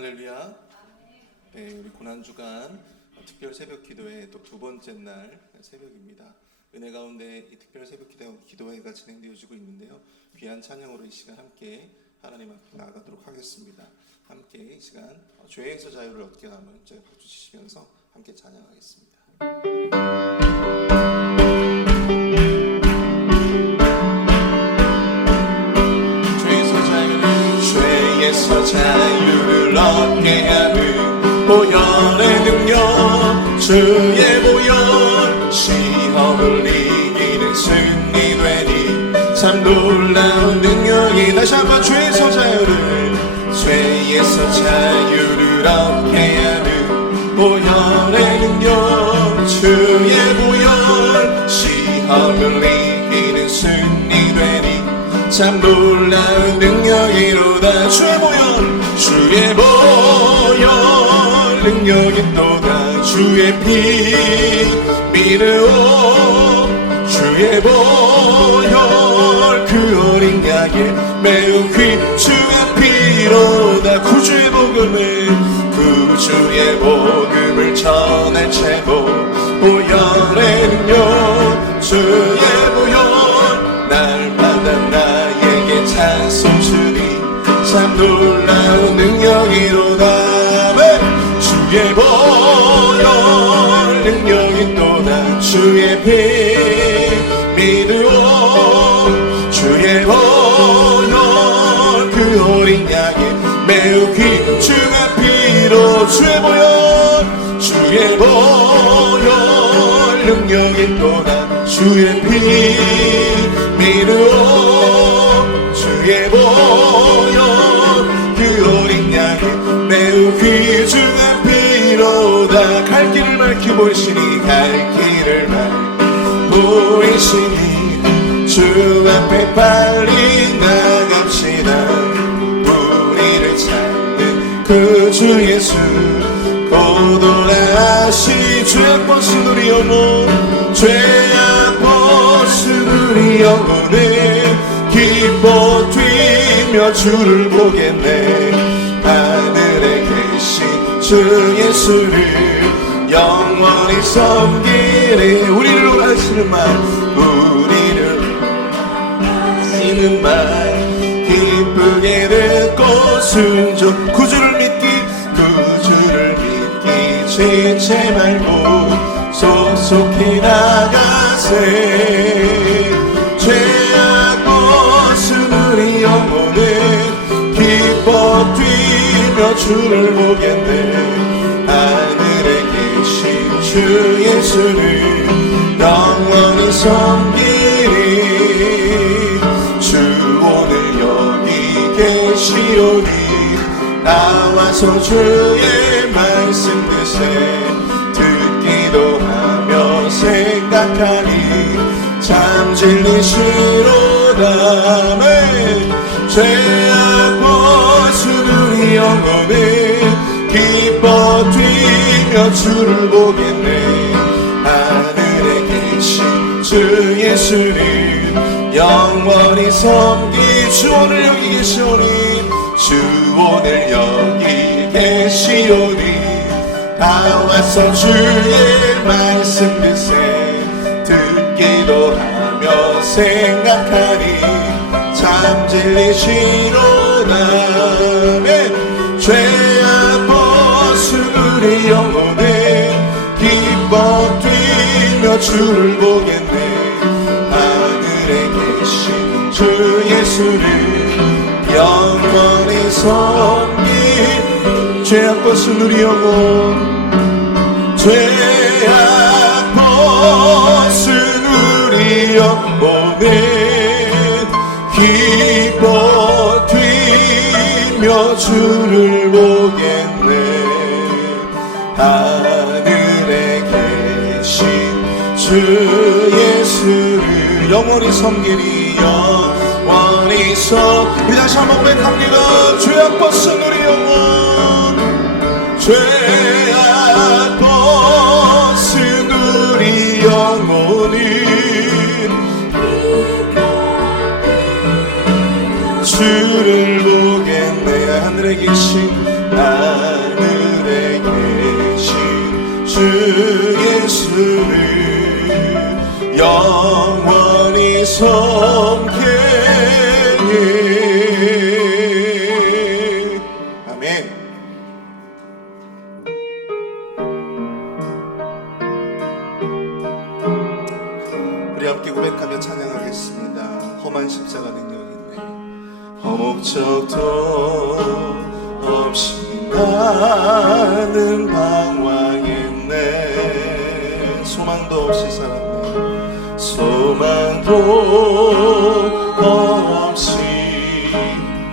할렐루야. 네, 우리 고난주간 특별 새벽 기도회 또 두 번째 날 새벽입니다. 은혜 가운데 이 특별 새벽 기도회가 진행되어지고 있는데요. 귀한 찬양으로 이 시간 함께 하나님 앞에 나아가도록 하겠습니다. 함께 이 시간 죄에서 자유를 얻게 하면 제가 박수 치시면서 함께 찬양하겠습니다. 죄에서 자유를 얻게 하는 보혈의 능력, 주의 보혈, 시험을 이기는 승리 되니 참 놀라운 능력이. 다시 한번 죄에서 자유를 얻게 하는 보혈의 능력, 주의 보혈, 시험을 이기는 승리 되니 참 놀라운 능력이로다. 주의 보혈 능력이 또다. 주의 피 믿으오. 주의 보혈 그 어린 양의 매우 귀중한 피로다. 구주의 복음을 전할 제목, 보혈의 능력, 주의 보혈 날마다 나에게 찬송 주니 참 놀라운 능력이로다. 주의 보혈 능력이 또다. 주의 피 믿으오. 주의 보혈 그 어린 양의 매우 귀중한 피로. 주의 보혈 능력이 또다. 주의 피 믿으오. 주의 보혈 그 어린 양의 매우 귀중한 피로다. 갈 길을 밝히 보이시니 주 앞에 빨리 나갑시다. 우리를 찾는 그 주 예수 고도하시. 죄악 벗은 우리 영혼, 죄악 벗은 우리 영혼을 기뻐 뛰며 주를 보겠네. 하늘에 계신 주 예수를 영원히 섬기리. 우리를 원하시는 말 기쁘게 듣고 순종. 구주를 믿기 지체 말고 속속히 나가세. 죄악 벗은 우리 영혼은 기뻐 뛰며 주를 보겠네. 하늘에 계신 주 예수를 영원히 섬기리. 주 오늘 여기 계시오니 나와서 주의 말씀 듣기도 하며 생각하니 참 진리시로다. 죄악 벗은 우리 영혼은 기뻐 뛰며 주를 보겠네. 하늘에 계신 주 예수를 영원히 섬기. 주 오늘 여기 계시오니 나와서 주의 말씀 듣기도 하며 생각하니 참 진리시로다. 죄악 벗은 우리 영혼은 기뻐 뛰며 주를 보겠네. 하늘에 계신 주 예수를 영원히 섬기. 죄악 벗은 우리 영혼, 죄악 벗은 우리 영혼은 기뻐 뛰며 주를 보겠네. 하늘에 계신 주 예수를 영원히 섬기리. 영원히 섬기리. 다시 한번 고백합니다. 죄악 벗은 우리 영혼, 죄악 벗은 우리 영혼은 주를 보겠네. 하늘에 계신 계신 하늘에 계신 주 예수를 영원히 섬기니. 아멘. 우리 함께 고백하며 찬양하겠습니다. 험한 십자가 능력이 있네. 허목적도 없이 나는 방황했네. 소망도 없이 살았네. 소망도 없이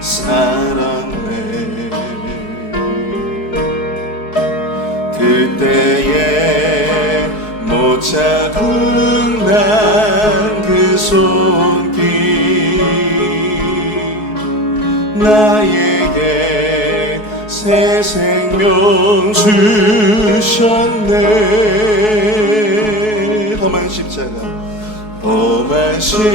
살았네. 그때에 못 잡은 난 그 손길 나에게 새 생명 주셨네. 험한 십자가, 험한 십자가에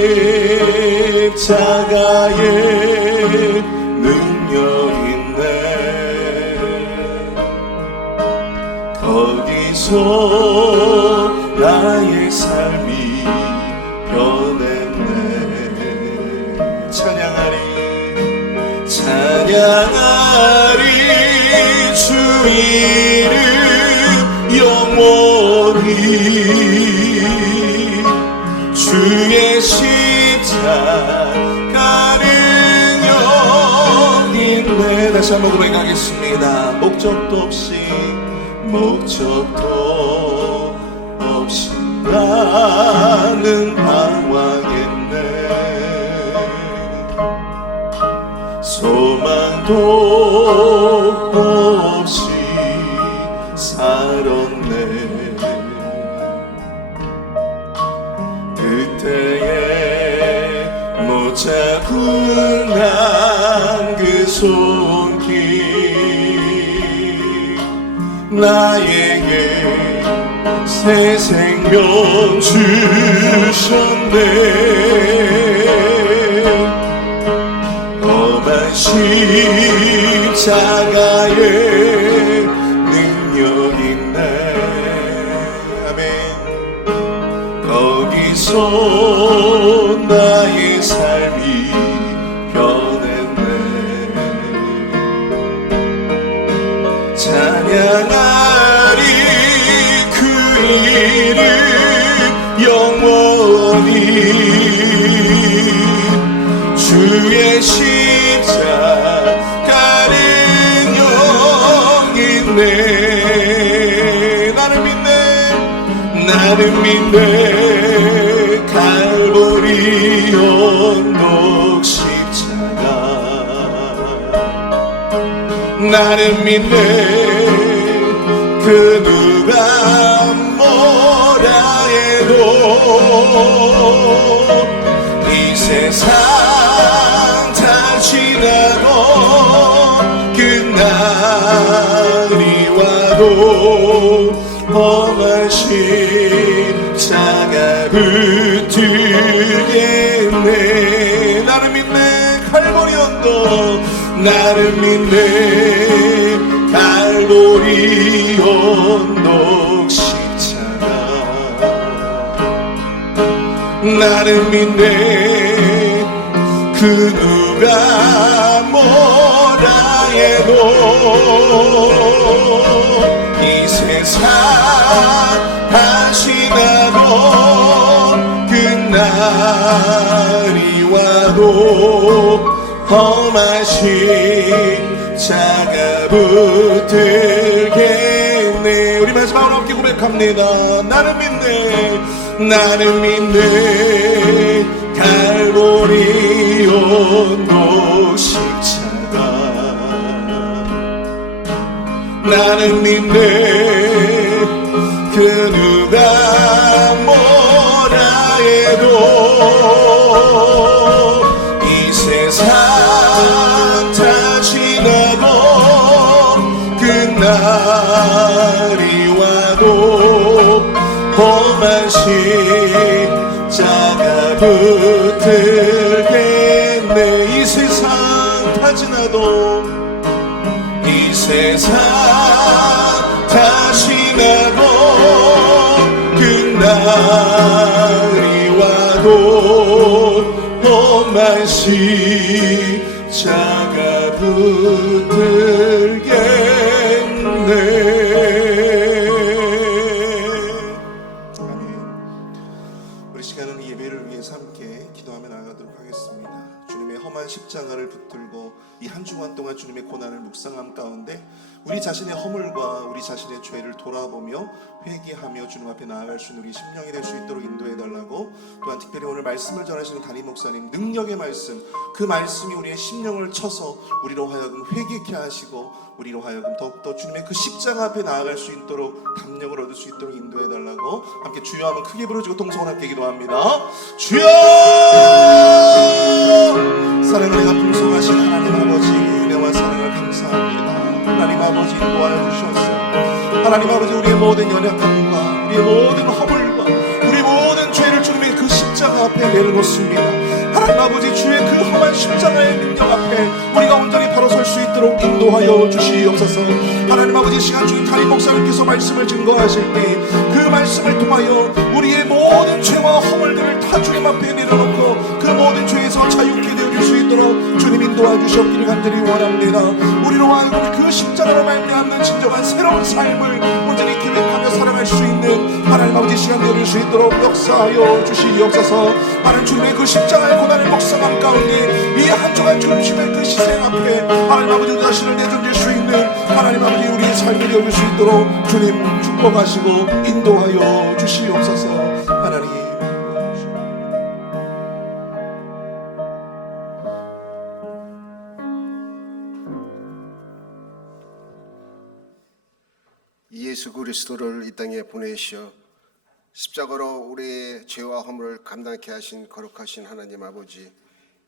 능력 있네. 거기서 나의 삶이 변했네. 찬양하리 찬양하리 주 이름 영원히. 주의 십자가는 여기 있네. 다시 한번 고백하겠습니다. 목적도 없이 나는 방황했네. 소망도 없이 살았네. 그때에 못 잡은 난 그 손길 나에게 새 생명 주셨네. 험한 십자가에 능력 있네. 아멘. 거기서 나의 삶이 변했네. 찬양하리 그 이름 영원히. 주의 십자가는 여기 있네. 나는 믿네. 갈보리 언덕 십자가. 나는 믿네. 그 누가 뭐라 해도 이 세상 다 지나고 그날이 와도 험한 십자가 붙들겠네. 나를 믿네. 갈보리 언덕. 나를 믿네. 갈보리 언덕 십자가. 나를 믿네. 그 누가 뭐라 해도 이 세상 다시 나도 그날이 와도 험한 십자가 붙들겠네. 우리 마지막으로 함께 고백합니다. 나는 믿네. 갈보리 언덕 십자가. 나는 믿네. 그 누가 뭐라 해도 이 세상 다 지나고 그날이 와도 험한 십자가 붙들겠네. 이 세상 다 지나도 세상 다시 나고 그날이 와도 험한 십자가 붙들겠네. 우리 시간은 예배를 위해서 함께 기도하며 나아가도록 하겠습니다. 주님의 험한 십자가를 붙들고 이 한 주간 동안 주님의 고난을 묵상함 가운데 우리 자신의 허물과 우리 자신의 죄를 돌아보며 회개하며 주님 앞에 나아갈 수 있는 우리 심령이 될 수 있도록 인도해달라고, 또한 특별히 오늘 말씀을 전하시는 담임 목사님 능력의 말씀, 그 말씀이 우리의 심령을 쳐서 우리로 하여금 회개케 하시고 우리로 하여금 더욱더 주님의 그 십자가 앞에 나아갈 수 있도록 담력을 얻을 수 있도록 인도해달라고 함께 주여 하면 크게 부르짖고 동성을 함께 기도합니다. 주여! 사랑을 내가 풍성하신 하나님 아버지, 은혜와 사랑을 감사합니다. 하나님 아버지 인도하여 주시옵소서. 하나님 아버지, 우리의 모든 연약함과 우리의 모든 허물과 우리 모든 죄를 주님의 그 십자가 앞에 내려놓습니다. 하나님 아버지, 주의 그 험한 십자가의 능력 앞에 우리가 온전히 바로 설 수 있도록 인도하여 주시옵소서. 하나님 아버지, 시간 중에 담임 목사님께서 말씀을 증거하실 때 그 말씀을 통하여 우리의 모든 죄와 허물들을 다 주님 앞에 내려놓고 그 모든 죄에서 자유케 되어줄 수 있도록 주님 인도하여 주시옵기를 간절히 원합니다. 우리로 하여금 그 십자가로 말미암는 진정한 새로운 삶을 온전히 계획하며 살아갈 수 있는 하나님 아버지 시간 되어줄 수 있도록 역사하여 주시옵소서. 하나님, 주님의 그 십자가의 고난을 묵상함 가운데 이 한 주간 주님의 그 희생 앞에 하나님 아버지 우리 자신을 내던질 수 있는 하나님 아버지 우리의 삶이 되어줄 수 있도록 주님 축복하시고 인도하여 주시옵소서. 하나님, 예수 그리스도를 이 땅에 보내시어 십자가로 우리의 죄와 허물을 감당케 하신 거룩하신 하나님 아버지,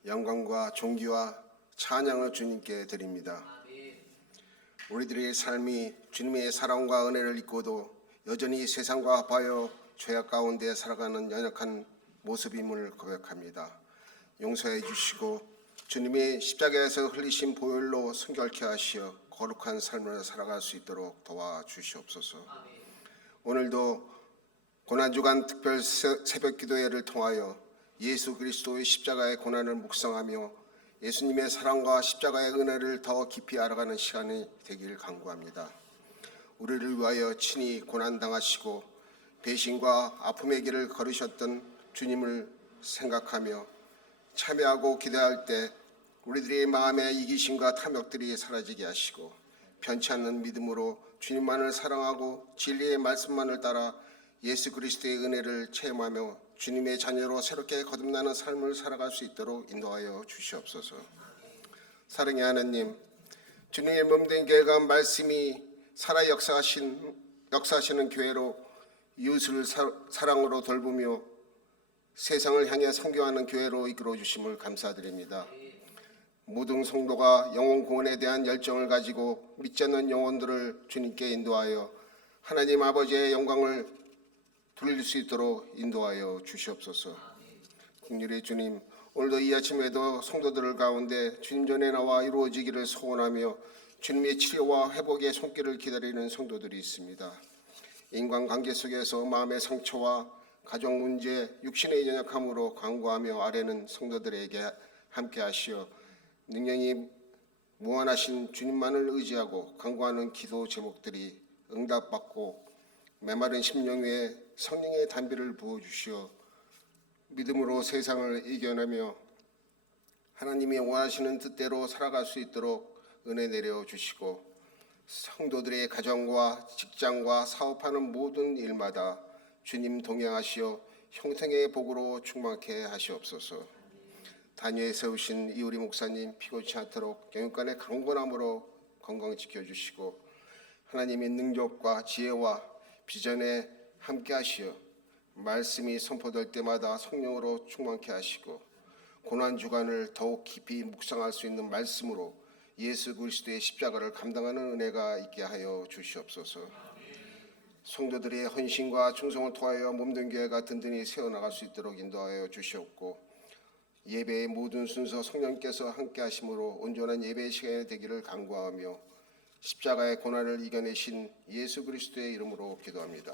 영광과 존귀와 찬양을 주님께 드립니다. 우리들의 삶이 주님의 사랑과 은혜를 잊고도 여전히 세상과 합하여 죄악 가운데 살아가는 연약한 모습임을 고백합니다. 용서해 주시고 주님의 십자가에서 흘리신 보혈로 순결케 하시어 거룩한 삶을 살아갈 수 있도록 도와주시옵소서. 오늘도 고난주간 특별 새벽 기도회를 통하여 예수 그리스도의 십자가의 고난을 묵상하며 예수님의 사랑과 십자가의 은혜를 더 깊이 알아가는 시간이 되길 간구합니다. 우리를 위하여 친히 고난당하시고 배신과 아픔의 길을 걸으셨던 주님을 생각하며 참여하고 기도할 때 우리들의 마음의 이기심과 탐욕들이 사라지게 하시고 변치 않는 믿음으로 주님만을 사랑하고 진리의 말씀만을 따라 예수 그리스도의 은혜를 체험하며 주님의 자녀로 새롭게 거듭나는 삶을 살아갈 수 있도록 인도하여 주시옵소서. 사랑의 하나님, 주님의 몸된 교회가 말씀이 살아 역사하시는 교회로 이웃을 사랑으로 돌보며 세상을 향해 선교하는 교회로 이끌어 주심을 감사드립니다. 모든 성도가 영혼 구원에 대한 열정을 가지고 믿지 않는 영혼들을 주님께 인도하여 하나님 아버지의 영광을 돌릴 수 있도록 인도하여 주시옵소서. 긍휼의 주님, 오늘도 이 아침에도 성도들 가운데 주님 전에 나와 이루어지기를 소원하며 주님의 치료와 회복의 손길을 기다리는 성도들이 있습니다. 인간관계 속에서 마음의 상처와 가정 문제, 육신의 연약함으로 간구하며 아뢰는 성도들에게 함께 하시어 능력이 무한하신 주님만을 의지하고 간구하는 기도 제목들이 응답받고 메마른 심령 위에 성령의 단비를 부어주시어 믿음으로 세상을 이겨내며 하나님이 원하시는 뜻대로 살아갈 수 있도록 은혜 내려주시고 성도들의 가정과 직장과 사업하는 모든 일마다 주님 동행하시어 형통의 복으로 충만케 하시옵소서. 단위에 세우신 이우리 목사님 피곤치 않도록 영육간의 강건함으로 건강 지켜주시고 하나님의 능력과 지혜와 비전에 함께 하시어 말씀이 선포될 때마다 성령으로 충만케 하시고 고난주간을 더욱 깊이 묵상할 수 있는 말씀으로 예수 그리스도의 십자가를 감당하는 은혜가 있게 하여 주시옵소서. 성도들의 헌신과 충성을 통하여 몸된 교회가 든든히 세워나갈 수 있도록 인도하여 주시옵고 예배의 모든 순서 성령께서 함께 하심으로 온전한 예배의 시간이 되기를 간구하며 십자가의 고난을 이겨내신 예수 그리스도의 이름으로 기도합니다.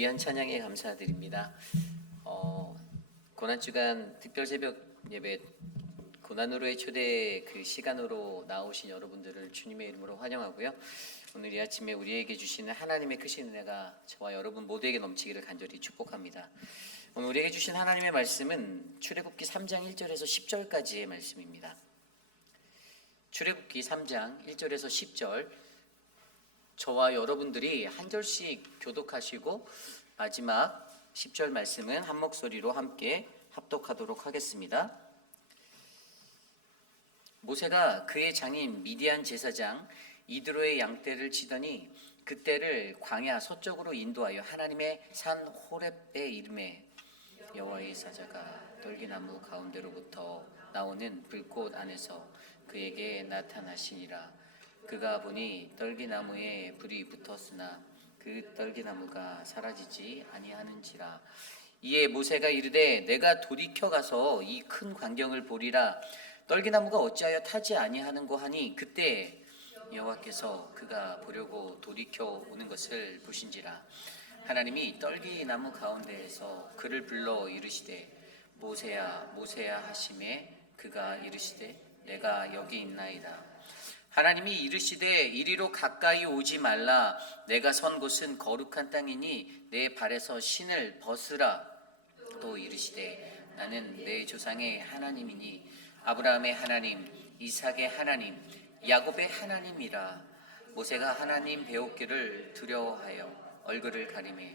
귀한 찬양에 감사드립니다. 고난주간 특별 새벽 예배 고난으로의 초대 그 시간으로 나오신 여러분들을 주님의 이름으로 환영하고요. 오늘 이 아침에 우리에게 주시는 하나님의 크신 은혜가 저와 여러분 모두에게 넘치기를 간절히 축복합니다. 오늘 우리에게 주신 하나님의 말씀은 출애굽기 3장 1절에서 10절까지의 말씀입니다. 출애굽기 3장 1절에서 10절, 저와 여러분들이 한 절씩 교독하시고 마지막 10절 말씀은 한 목소리로 함께 합독하도록 하겠습니다. 모세가 그의 장인 미디안 제사장 이드로의 양떼를 치더니 그떼를 광야 서쪽으로 인도하여 하나님의 산 호렙에 이르매 여호와의 사자가 떨기나무 가운데로부터 나오는 불꽃 안에서 그에게 나타나시니라. 그가 보니 떨기나무에 불이 붙었으나 그 떨기나무가 사라지지 아니하는지라. 이에 모세가 이르되 내가 돌이켜 가서 이 큰 광경을 보리라. 떨기나무가 어찌하여 타지 아니하는고 하니 그때 여호와께서 그가 보려고 돌이켜 오는 것을 보신지라. 하나님이 떨기나무 가운데에서 그를 불러 이르시되 모세야 모세야 하시매 그가 이르시되 내가 여기 있나이다. 하나님이 이르시되 이리로 가까이 오지 말라. 내가 선 곳은 거룩한 땅이니 내 발에서 신을 벗으라. 또 이르시되 나는 내 조상의 하나님이니 아브라함의 하나님 이삭의 하나님, 야곱의 하나님이라. 모세가 하나님 배웠기를 두려워하여 얼굴을 가리매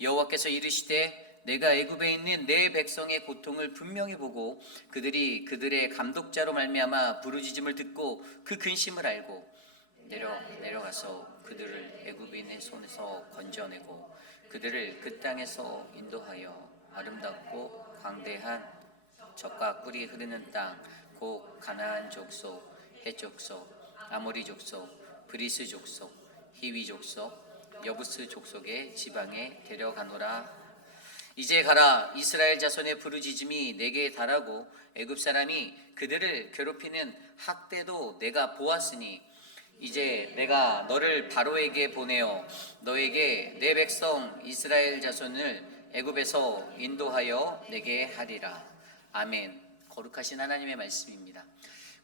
여호와께서 이르시되 내가 애굽에 있는 내 백성의 고통을 분명히 보고 그들이 그들의 감독자로 말미암아 부르짖음을 듣고 그 근심을 알고 내려가서 그들을 애굽인의 손에서 건져내고 그들을 그 땅에서 인도하여 아름답고 광대한 젖과 꿀이 흐르는 땅 곧 가나안 족속, 헷 족속, 아모리 족속, 브리스 족속, 히위 족속, 여부스 족속의 지방에 데려가노라. 이제 가라. 이스라엘 자손의 부르짖음이 내게 달하고 애굽 사람이 그들을 괴롭히는 학대도 내가 보았으니 이제 내가 너를 바로에게 보내어 너에게 내 백성 이스라엘 자손을 애굽에서 인도하여 내게 하리라. 아멘. 거룩하신 하나님의 말씀입니다.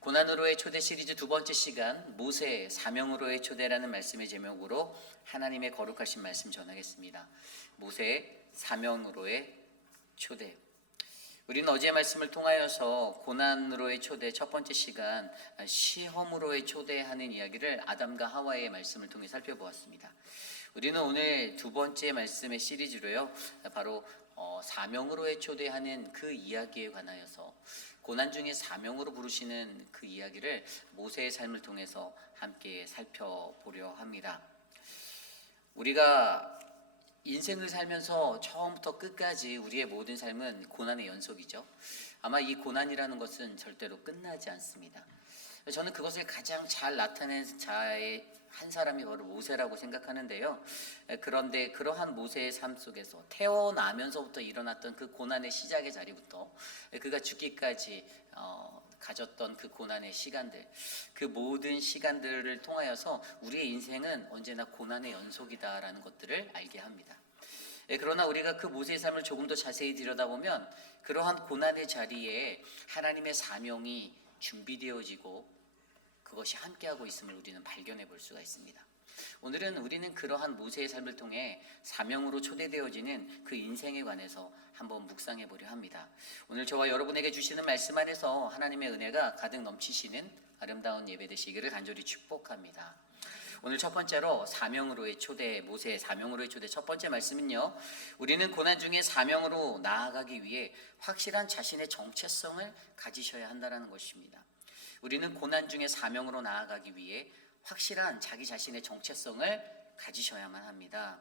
고난으로의 초대 시리즈 두 번째 시간 모세 사명으로의 초대라는 말씀의 제목으로 하나님의 거룩하신 말씀 전하겠습니다. 모세 사명으로의 초대. 우리는 어제 말씀을 통하여서 고난으로의 초대 첫 번째 시간 시험으로의 초대하는 이야기를 아담과 하와의 말씀을 통해 살펴보았습니다. 우리는 오늘 두 번째 말씀의 시리즈로요, 바로 사명으로의 초대하는 그 이야기에 관하여서 고난 중에 사명으로 부르시는 그 이야기를 모세의 삶을 통해서 함께 살펴보려 합니다. 우리가 인생을 살면서 처음부터 끝까지 우리의 모든 삶은 고난의 연속이죠. 아마 이 고난이라는 것은 절대로 끝나지 않습니다. 저는 그것을 가장 잘 나타낸 자의 한 사람이 바로 모세라고 생각하는데요. 그런데 그러한 모세의 삶 속에서 태어나면서부터 일어났던 그 고난의 시작의 자리부터 그가 죽기까지 가졌던 그 고난의 시간들, 그 모든 시간들을 통하여서 우리의 인생은 언제나 고난의 연속이다라는 것들을 알게 합니다. 그러나 우리가 그 모세의 삶을 조금 더 자세히 들여다보면 그러한 고난의 자리에 하나님의 사명이 준비되어지고 그것이 함께하고 있음을 우리는 발견해 볼 수가 있습니다. 오늘은 우리는 그러한 모세의 삶을 통해 사명으로 초대되어지는 그 인생에 관해서 한번 묵상해 보려 합니다. 오늘 저와 여러분에게 주시는 말씀 안에서 하나님의 은혜가 가득 넘치시는 아름다운 예배 되시기를 간절히 축복합니다. 오늘 첫 번째로 사명으로의 초대, 모세의 사명으로의 초대 첫 번째 말씀은요, 우리는 고난 중에 사명으로 나아가기 위해 확실한 자신의 정체성을 가지셔야 한다는 것입니다. 우리는 고난 중에 사명으로 나아가기 위해 확실한 자기 자신의 정체성을 가지셔야만 합니다.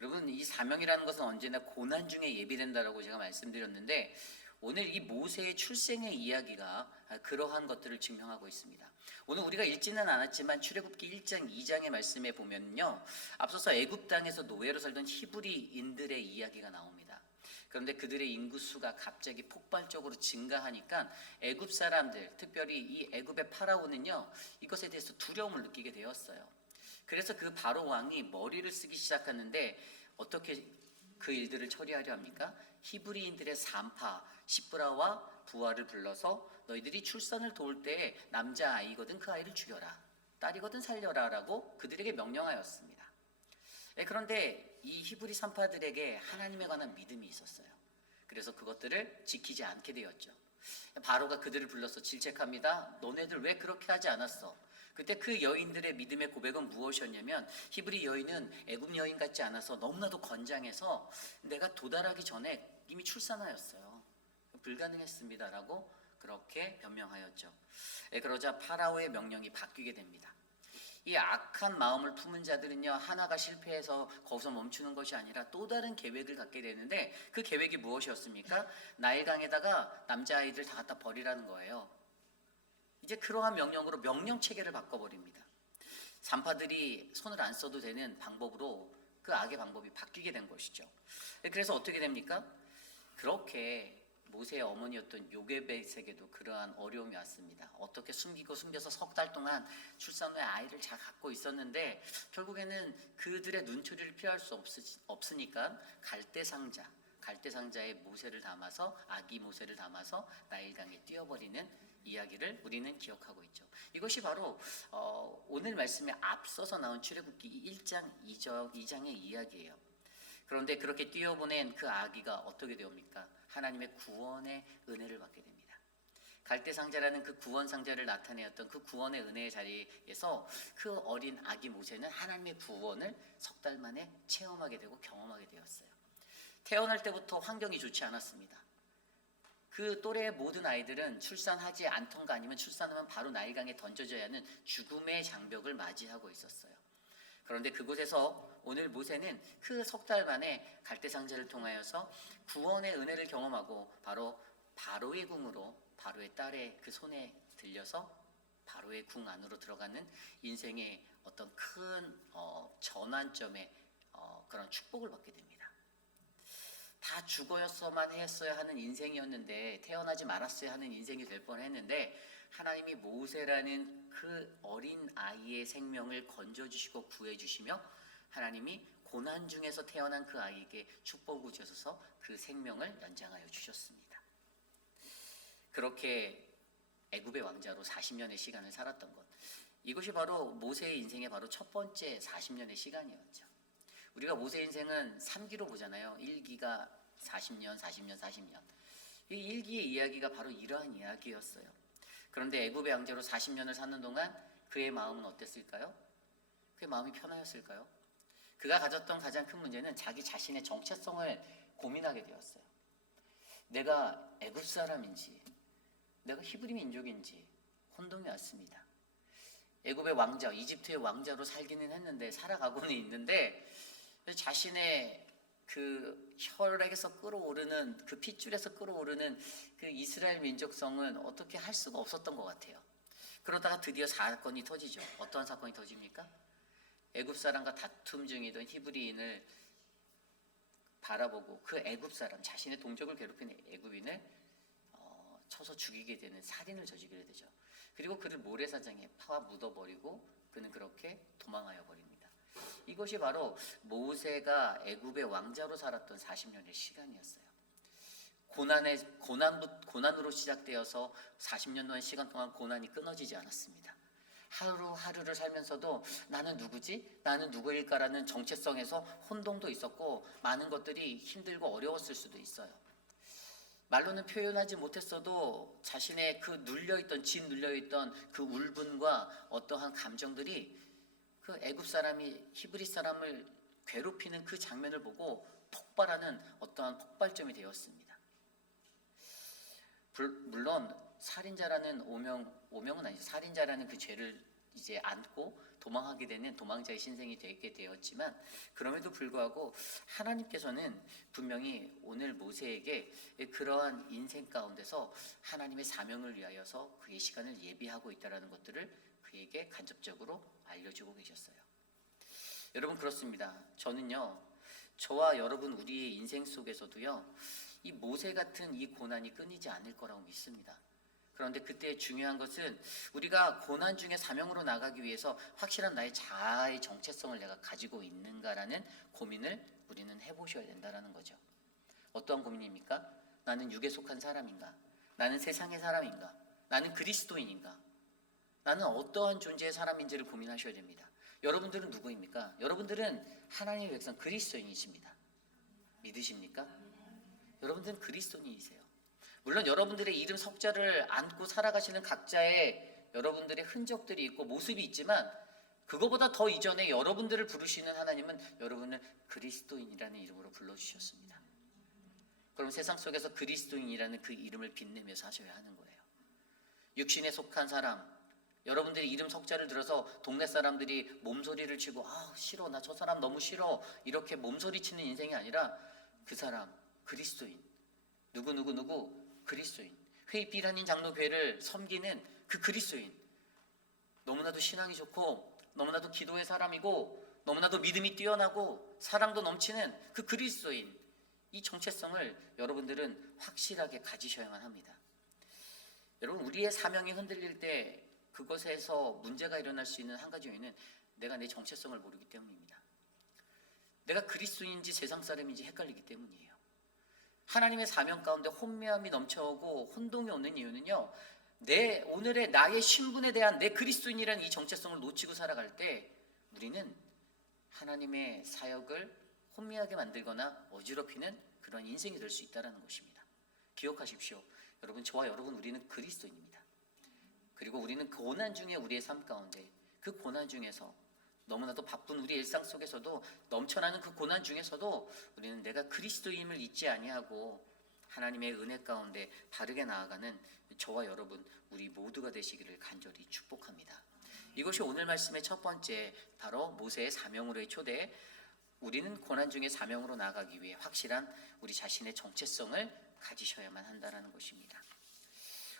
여러분, 이 사명이라는 것은 언제나 고난 중에 예비된다라고 제가 말씀드렸는데 오늘 이 모세의 출생의 이야기가 그러한 것들을 증명하고 있습니다. 오늘 우리가 읽지는 않았지만 출애굽기 1장 2장의 말씀에 보면요, 앞서서 애굽 땅에서 노예로 살던 히브리인들의 이야기가 나옵니다. 그런데 그들의 인구수가 갑자기 폭발적으로 증가하니까 애굽 사람들, 특별히 이 애굽의 파라오는요, 이것에 대해서 두려움을 느끼게 되었어요. 그래서 그 바로 왕이 머리를 쓰기 시작하는데 어떻게 그 일들을 처리하려 합니까? 히브리인들의 산파 시브라와 부하를 불러서 너희들이 출산을 도울 때 남자아이거든 그 아이를 죽여라, 딸이거든 살려라 라고 그들에게 명령하였습니다. 그런데 이 히브리 산파들에게 하나님에 관한 믿음이 있었어요. 그래서 그것들을 지키지 않게 되었죠. 바로가 그들을 불러서 질책합니다. 너네들 왜 그렇게 하지 않았어? 그때 그 여인들의 믿음의 고백은 무엇이었냐면, 히브리 여인은 애굽 여인 같지 않아서 너무나도 건장해서 내가 도달하기 전에 이미 출산하였어요. 불가능했습니다라고 그렇게 변명하였죠. 그러자 파라오의 명령이 바뀌게 됩니다. 이 악한 마음을 품은 자들은요, 하나가 실패해서 거기서 멈추는 것이 아니라 또 다른 계획을 갖게 되는데 그 계획이 무엇이었습니까? 나일강에다가 남자아이들 다 갖다 버리라는 거예요. 이제 그러한 명령으로 명령 체계를 바꿔버립니다. 산파들이 손을 안 써도 되는 방법으로 그 악의 방법이 바뀌게 된 것이죠. 그래서 어떻게 됩니까? 그렇게 모세의 어머니였던 요게벳에게도 그러한 어려움이 왔습니다. 어떻게 숨기고 숨겨서 석 달 동안 출산 후에 아이를 잘 갖고 있었는데 결국에는 그들의 눈초리를 피할 수 없으니까 갈대상자에 모세를 담아서, 아기 모세를 담아서 나일강에 띄워버리는 이야기를 우리는 기억하고 있죠. 이것이 바로 오늘 말씀에 앞서서 나온 출애굽기 1장 2장의 이야기예요. 그런데 그렇게 띄워보낸 그 아기가 어떻게 되옵니까? 하나님의 구원의 은혜를 받게 됩니다. 갈대상자라는 그 구원 상자를 나타내었던 그 구원의 은혜의 자리에서 그 어린 아기 모세는 하나님의 구원을 석 달 만에 체험하게 되고 경험하게 되었어요. 태어날 때부터 환경이 좋지 않았습니다. 그 또래의 모든 아이들은 출산하지 않던가 아니면 출산하면 바로 나일강에 던져져야 하는 죽음의 장벽을 맞이하고 있었어요. 그런데 그곳에서 오늘 모세는 그 석 달 만에 갈대상자를 통하여서 구원의 은혜를 경험하고 바로 바로의 궁으로 바로의 딸의 그 손에 들려서 바로의 궁 안으로 들어가는 인생의 어떤 큰 전환점의 그런 축복을 받게 됩니다. 다 죽어야만 했어야 하는 인생이었는데, 태어나지 말았어야 하는 인생이 될 뻔했는데 하나님이 모세라는 그 어린 아이의 생명을 건져주시고 구해주시며 하나님이 고난 중에서 태어난 그 아이에게 축복을 주셔서 그 생명을 연장하여 주셨습니다. 그렇게 애굽의 왕자로 40년의 시간을 살았던 것, 이것이 바로 모세의 인생의 바로 첫 번째 40년의 시간이었죠. 우리가 모세 인생은 3기로 보잖아요. 1기가 40년, 40년, 40년. 이 1기의 이야기가 바로 이러한 이야기였어요. 그런데 애굽의 왕자로 40년을 사는 동안 그의 마음은 어땠을까요? 그의 마음이 편하였을까요? 그가 가졌던 가장 큰 문제는 자기 자신의 정체성을 고민하게 되었어요. 내가 애굽 사람인지 내가 히브리 민족인지 혼동이 왔습니다. 애굽의 왕자, 이집트의 왕자로 살기는 했는데, 살아가고는 있는데 자신의 그 혈액에서 끓어오르는 그 핏줄에서 끓어오르는 그 이스라엘 민족성은 어떻게 할 수가 없었던 것 같아요. 그러다가 드디어 사건이 터지죠. 어떠한 사건이 터집니까? 애굽 사람과 다툼 중이던 히브리인을 바라보고 그 애굽 사람, 자신의 동족을 괴롭히는 애굽인을 쳐서 죽이게 되는 살인을 저지르게 되죠. 그리고 그를 모래사장에 파와 묻어버리고 그는 그렇게 도망하여 버립니다. 이것이 바로 모세가 애굽의 왕자로 살았던 40년의 시간이었어요. 고난으로 시작되어서 40년 동안 시간 동안 고난이 끊어지지 않았습니다. 하루하루를 살면서도 나는 누구지? 나는 누구일까라는 정체성에서 혼동도 있었고, 많은 것들이 힘들고 어려웠을 수도 있어요. 말로는 표현하지 못했어도 자신의 그 진 눌려있던 그 울분과 어떠한 감정들이 그 애굽 사람이 히브리 사람을 괴롭히는 그 장면을 보고 폭발하는 어떠한 폭발점이 되었습니다. 물론 살인자라는 오명은 아니죠. 살인자라는 그 죄를 이제 안고 도망하게 되는 도망자의 신생이 되게 되었지만, 그럼에도 불구하고 하나님께서는 분명히 오늘 모세에게 그러한 인생 가운데서 하나님의 사명을 위하여서 그의 시간을 예비하고 있다는 것들을 그에게 간접적으로 알려주고 계셨어요. 여러분, 그렇습니다. 저는요, 저와 여러분 우리의 인생 속에서도요, 이 모세 같은 이 고난이 끊이지 않을 거라고 믿습니다. 그런데 그때 중요한 것은 우리가 고난 중에 사명으로 나가기 위해서 확실한 나의 자아의 정체성을 내가 가지고 있는가라는 고민을 우리는 해보셔야 된다는 거죠. 어떠한 고민입니까? 나는 육에 속한 사람인가? 나는 세상의 사람인가? 나는 그리스도인인가? 나는 어떠한 존재의 사람인지를 고민하셔야 됩니다. 여러분들은 누구입니까? 여러분들은 하나님의 백성 그리스도인이십니다. 믿으십니까? 여러분들은 그리스도인이세요. 물론 여러분들의 이름 석자를 안고 살아가시는 각자의 여러분들의 흔적들이 있고 모습이 있지만, 그거보다 더 이전에 여러분들을 부르시는 하나님은 여러분을 그리스도인이라는 이름으로 불러주셨습니다. 그럼 세상 속에서 그리스도인이라는 그 이름을 빛내며 사셔야 하는 거예요. 육신에 속한 사람, 여러분들이 이름 석자를 들어서 동네 사람들이 몸소리를 치고 싫어, 나 저 사람 너무 싫어, 이렇게 몸소리 치는 인생이 아니라 그 사람 그리스도인, 누구 그리스도인, 회의필 한인 장로교회를 섬기는 그 그리스도인, 너무나도 신앙이 좋고 너무나도 기도의 사람이고 너무나도 믿음이 뛰어나고 사랑도 넘치는 그 그리스도인, 이 정체성을 여러분들은 확실하게 가지셔야만 합니다. 여러분, 우리의 사명이 흔들릴 때 그것에서 문제가 일어날 수 있는 한 가지 요인은 내가 내 정체성을 모르기 때문입니다. 내가 그리스도인인지 세상 사람인지 헷갈리기 때문이에요. 하나님의 사명 가운데 혼미함이 넘쳐오고 혼동이 오는 이유는요, 오늘의 나의 신분에 대한 내 그리스도인이라는 이 정체성을 놓치고 살아갈 때 우리는 하나님의 사역을 혼미하게 만들거나 어지럽히는 그런 인생이 될 수 있다는 것입니다. 기억하십시오. 여러분, 저와 여러분 우리는 그리스도인입니다. 그리고 우리는 고난 중에 우리의 삶 가운데 그 고난 중에서 너무나도 바쁜 우리 일상 속에서도 넘쳐나는 그 고난 중에서도 우리는 내가 그리스도임을 잊지 아니하고 하나님의 은혜 가운데 바르게 나아가는 저와 여러분 우리 모두가 되시기를 간절히 축복합니다. 이것이 오늘 말씀의 첫 번째, 바로 모세의 사명으로의 초대. 우리는 고난 중에 사명으로 나아가기 위해 확실한 우리 자신의 정체성을 가지셔야만 한다는 것입니다.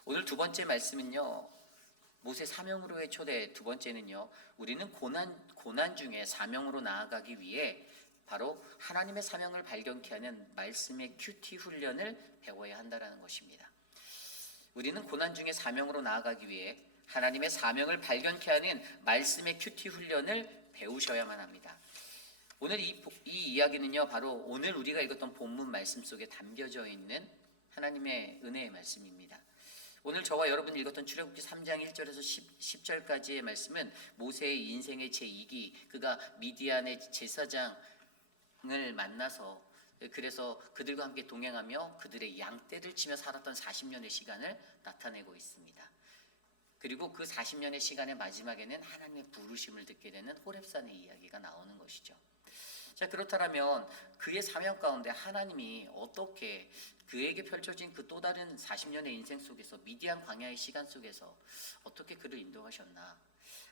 오늘 두 번째 말씀은요, 모세 사명으로의 초대. 두 번째는요, 우리는 고난 중에 사명으로 나아가기 위해 바로 하나님의 사명을 발견케 하는 말씀의 큐티 훈련을 배워야 한다는 것입니다. 우리는 고난 중에 사명으로 나아가기 위해 하나님의 사명을 발견케 하는 말씀의 큐티 훈련을 배우셔야만 합니다. 오늘 이 이야기는요, 바로 오늘 우리가 읽었던 본문 말씀 속에 담겨져 있는 하나님의 은혜의 말씀입니다. 오늘 저와 여러분이 읽었던 출애굽기 3장 1절에서 10절까지의 말씀은 모세의 인생의 제2기, 그가 미디안의 제사장을 만나서 그래서 그들과 함께 동행하며 그들의 양떼를 치며 살았던 40년의 시간을 나타내고 있습니다. 그리고 그 40년의 시간의 마지막에는 하나님의 부르심을 듣게 되는 호렙산의 이야기가 나오는 것이죠. 자, 그렇다면 그의 사명 가운데 하나님이 어떻게 그에게 펼쳐진 그 또 다른 40년의 인생 속에서, 미디안 광야의 시간 속에서 어떻게 그를 인도하셨나?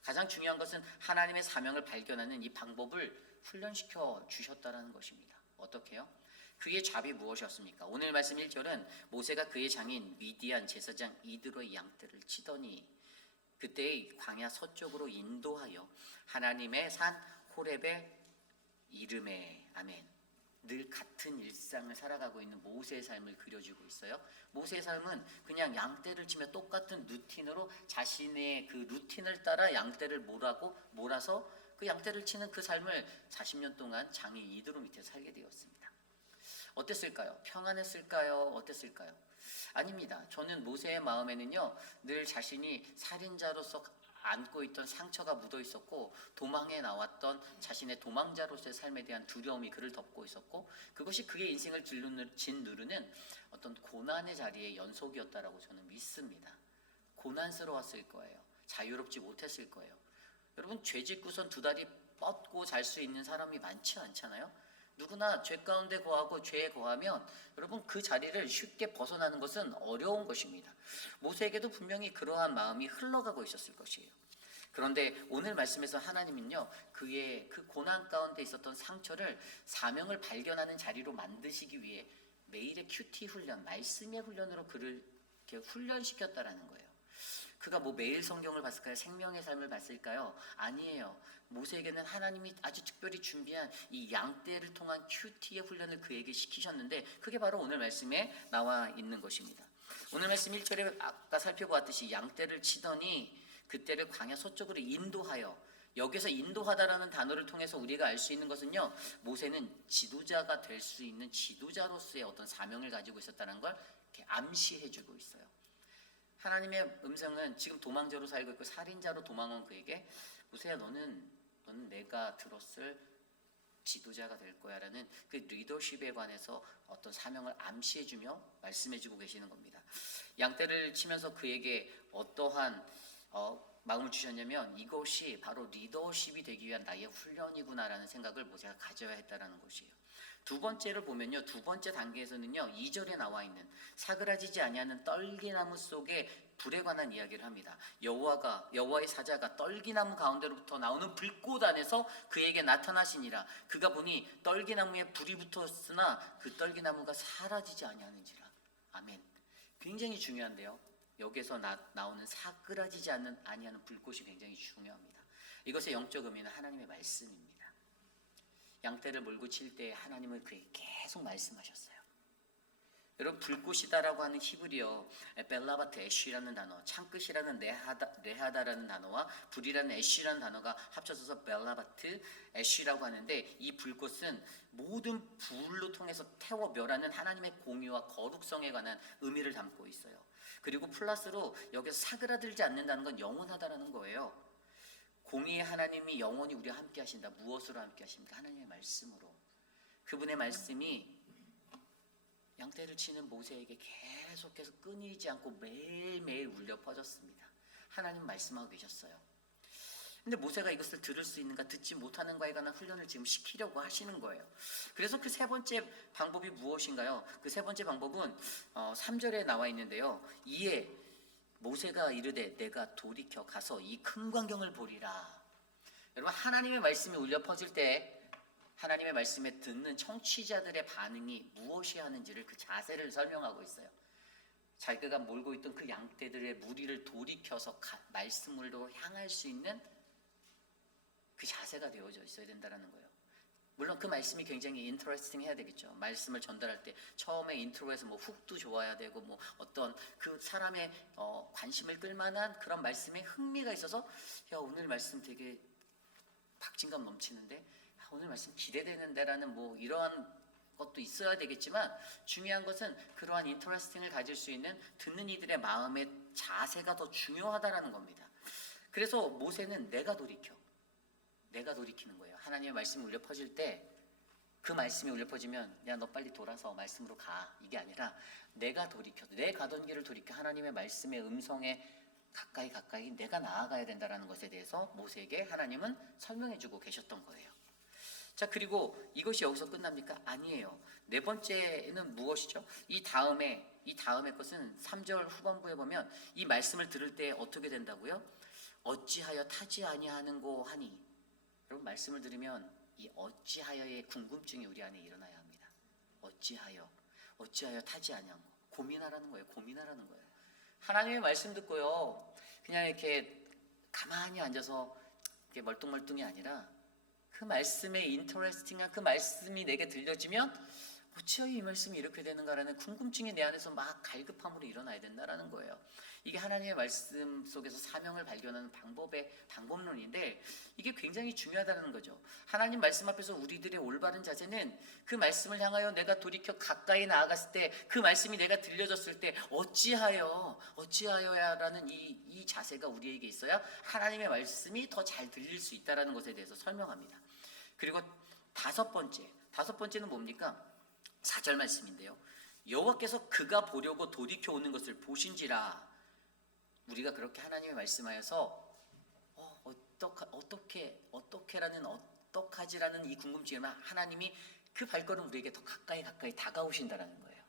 가장 중요한 것은 하나님의 사명을 발견하는 이 방법을 훈련시켜 주셨다는 것입니다. 어떻게요? 그의 잡이 무엇이었습니까? 오늘 말씀 1절은 모세가 그의 장인 미디안 제사장 이드로의 양떼를 치더니 그때의 광야 서쪽으로 인도하여 하나님의 산 호렙의 이름에, 아멘. 늘 같은 일상을 살아가고 있는 모세의 삶을 그려주고 있어요. 모세의 삶은 그냥 양떼를 치며 똑같은 루틴으로 자신의 그 루틴을 따라 양떼를 몰아서 그 양떼를 치는 그 삶을 40년 동안 장인 이드로 밑에 살게 되었습니다. 어땠을까요? 평안했을까요? 어땠을까요? 아닙니다. 저는 모세의 마음에는요, 늘 자신이 살인자로서 안고 있던 상처가 묻어 있었고, 도망해 나왔던 자신의 도망자로서의 삶에 대한 두려움이 그를 덮고 있었고, 그것이 그의 인생을 짓누르는 어떤 고난의 자리의 연속이었다라고 저는 믿습니다. 고난스러웠을 거예요. 자유롭지 못했을 거예요. 여러분, 죄 짓고선 두 다리 뻗고 잘 수 있는 사람이 많지 않잖아요. 누구나 죄 가운데 거하고 죄에 거하면 여러분 그 자리를 쉽게 벗어나는 것은 어려운 것입니다. 모세에게도 분명히 그러한 마음이 흘러가고 있었을 것이에요. 그런데 오늘 말씀에서 하나님은요, 그의 그 고난 가운데 있었던 상처를 사명을 발견하는 자리로 만드시기 위해 매일의 큐티 훈련, 말씀의 훈련으로 그를 이렇게 훈련시켰다라는 거예요. 그가 뭐 매일 성경을 봤을까요? 생명의 삶을 봤을까요? 아니에요. 모세에게는 하나님이 아주 특별히 준비한 이 양떼를 통한 큐티의 훈련을 그에게 시키셨는데, 그게 바로 오늘 말씀에 나와 있는 것입니다. 오늘 말씀 1절에 아까 살펴보았듯이 양떼를 치더니 그때를 광야 서쪽으로 인도하여, 여기서 인도하다라는 단어를 통해서 우리가 알 수 있는 것은요, 모세는 지도자가 될 수 있는 지도자로서의 어떤 사명을 가지고 있었다는 걸 이렇게 암시해주고 있어요. 하나님의 음성은 지금 도망자로 살고 있고 살인자로 도망온 그에게, 모세야, 너는 내가 들었을 지도자가 될 거야라는 그 리더십에 관해서 어떤 사명을 암시해주며 말씀해주고 계시는 겁니다. 양떼를 치면서 그에게 어떠한 마음을 주셨냐면, 이것이 바로 리더십이 되기 위한 나의 훈련이구나라는 생각을 모세가 가져야 했다라는 것이에요. 두 번째를 보면요, 두 번째 단계에서는요, 2절에 나와 있는 사그라지지 아니하는 떨기나무 속에 불에 관한 이야기를 합니다. 여호와의 사자가 떨기나무 가운데로부터 나오는 불꽃 안에서 그에게 나타나시니라. 그가 보니 떨기나무에 불이 붙었으나 그 떨기나무가 사라지지 아니하는지라. 아멘. 굉장히 중요한데요, 여기서 나오는 사그라지지 아니하는 불꽃이 굉장히 중요합니다. 이것의 영적 의미는 하나님의 말씀입니다. 양떼를 몰고 칠 때 하나님은 그에게 계속 말씀하셨어요. 여러분, 불꽃이다라고 하는 히브리어 벨라바트 애쉬라는 단어, 창끝이라는 레하다라는 단어와 불이라는 애쉬라는 단어가 합쳐져서 벨라바트 애쉬라고 하는데, 이 불꽃은 모든 불로 통해서 태워 멸하는 하나님의 공의와 거룩성에 관한 의미를 담고 있어요. 그리고 플러스로 여기서 사그라들지 않는다는 건 영원하다라는 거예요. 공의의 하나님이 영원히 우리와 함께 하신다. 무엇으로 함께 하십니까? 하나님의 말씀으로. 그분의 말씀이 양떼를 치는 모세에게 계속해서 끊이지 않고 매일매일 울려 퍼졌습니다. 하나님 말씀하고 계셨어요. 근데 모세가 이것을 들을 수 있는가, 듣지 못하는 거에 관한 훈련을 지금 시키려고 하시는 거예요. 그래서 그 세 번째 방법이 무엇인가요? 그 세 번째 방법은 3절에 나와 있는데요. 이에 모세가 이르되 내가 돌이켜 가서 이 큰 광경을 보리라. 여러분, 하나님의 말씀이 울려 퍼질 때 하나님의 말씀에 듣는 청취자들의 반응이 무엇이 하는지를, 그 자세를 설명하고 있어요. 자기가 몰고 있던 그 양떼들의 무리를 돌이켜서 말씀으로 향할 수 있는 그 자세가 되어져 있어야 된다는 거예요. 물론 그 말씀이 굉장히 인터레스팅 해야 되겠죠. 말씀을 전달할 때 처음에 인트로에서 뭐 훅도 좋아야 되고, 뭐 어떤 그 사람의 관심을 끌만한 그런 말씀에 흥미가 있어서, 야, 오늘 말씀 되게 박진감 넘치는데, 오늘 말씀 기대되는데라는 뭐 이러한 것도 있어야 되겠지만, 중요한 것은 그러한 인터레스팅을 가질 수 있는 듣는 이들의 마음의 자세가 더 중요하다라는 겁니다. 그래서 모세는 내가 돌이키는 거예요. 하나님의 말씀이 울려 퍼질 때, 그 말씀이 울려 퍼지면 야, 너 빨리 돌아서 말씀으로 가, 이게 아니라 내가 돌이켜, 내 가던 길을 돌이켜 하나님의 말씀의 음성에 가까이 내가 나아가야 된다는 것에 대해서 모세에게 하나님은 설명해주고 계셨던 거예요. 자, 그리고 이것이 여기서 끝납니까? 아니에요. 네 번째는 무엇이죠? 이 다음에 것은 3절 후반부에 보면 이 말씀을 들을 때 어떻게 된다고요? 어찌하여 타지 아니하는고 하니. 여러분, 말씀을 들으면 이 어찌하여의 궁금증이 우리 안에 일어나야 합니다. 어찌하여 타지 아니하고 고민하라는 거예요. 하나님의 말씀 듣고요, 그냥 이렇게 가만히 앉아서 이렇게 멀뚱멀뚱이 아니라 그 말씀에 인터레스팅한 그 말씀이 내게 들려지면 어찌하여 이 말씀이 이렇게 되는가라는 궁금증이 내 안에서 막 갈급함으로 일어나야 된다라는 거예요. 이게 하나님의 말씀 속에서 사명을 발견하는 방법론인데, 이게 굉장히 중요하다는 거죠. 하나님 말씀 앞에서 우리들의 올바른 자세는 그 말씀을 향하여 내가 돌이켜 가까이 나아갔을 때, 그 말씀이 내가 들려졌을 때 어찌하여야라는 이 자세가 우리에게 있어야 하나님의 말씀이 더 잘 들릴 수 있다는 것에 대해서 설명합니다. 그리고 다섯 번째는 뭡니까? 4절 말씀인데요. 여호와께서 그가 보려고 돌이켜 오는 것을 보신지라. 우리가 그렇게 하나님의 말씀하여서 어떡하지라는 이 궁금증이면 하나님이 그 발걸음 우리에게 더 가까이 다가오신다라는 거예요.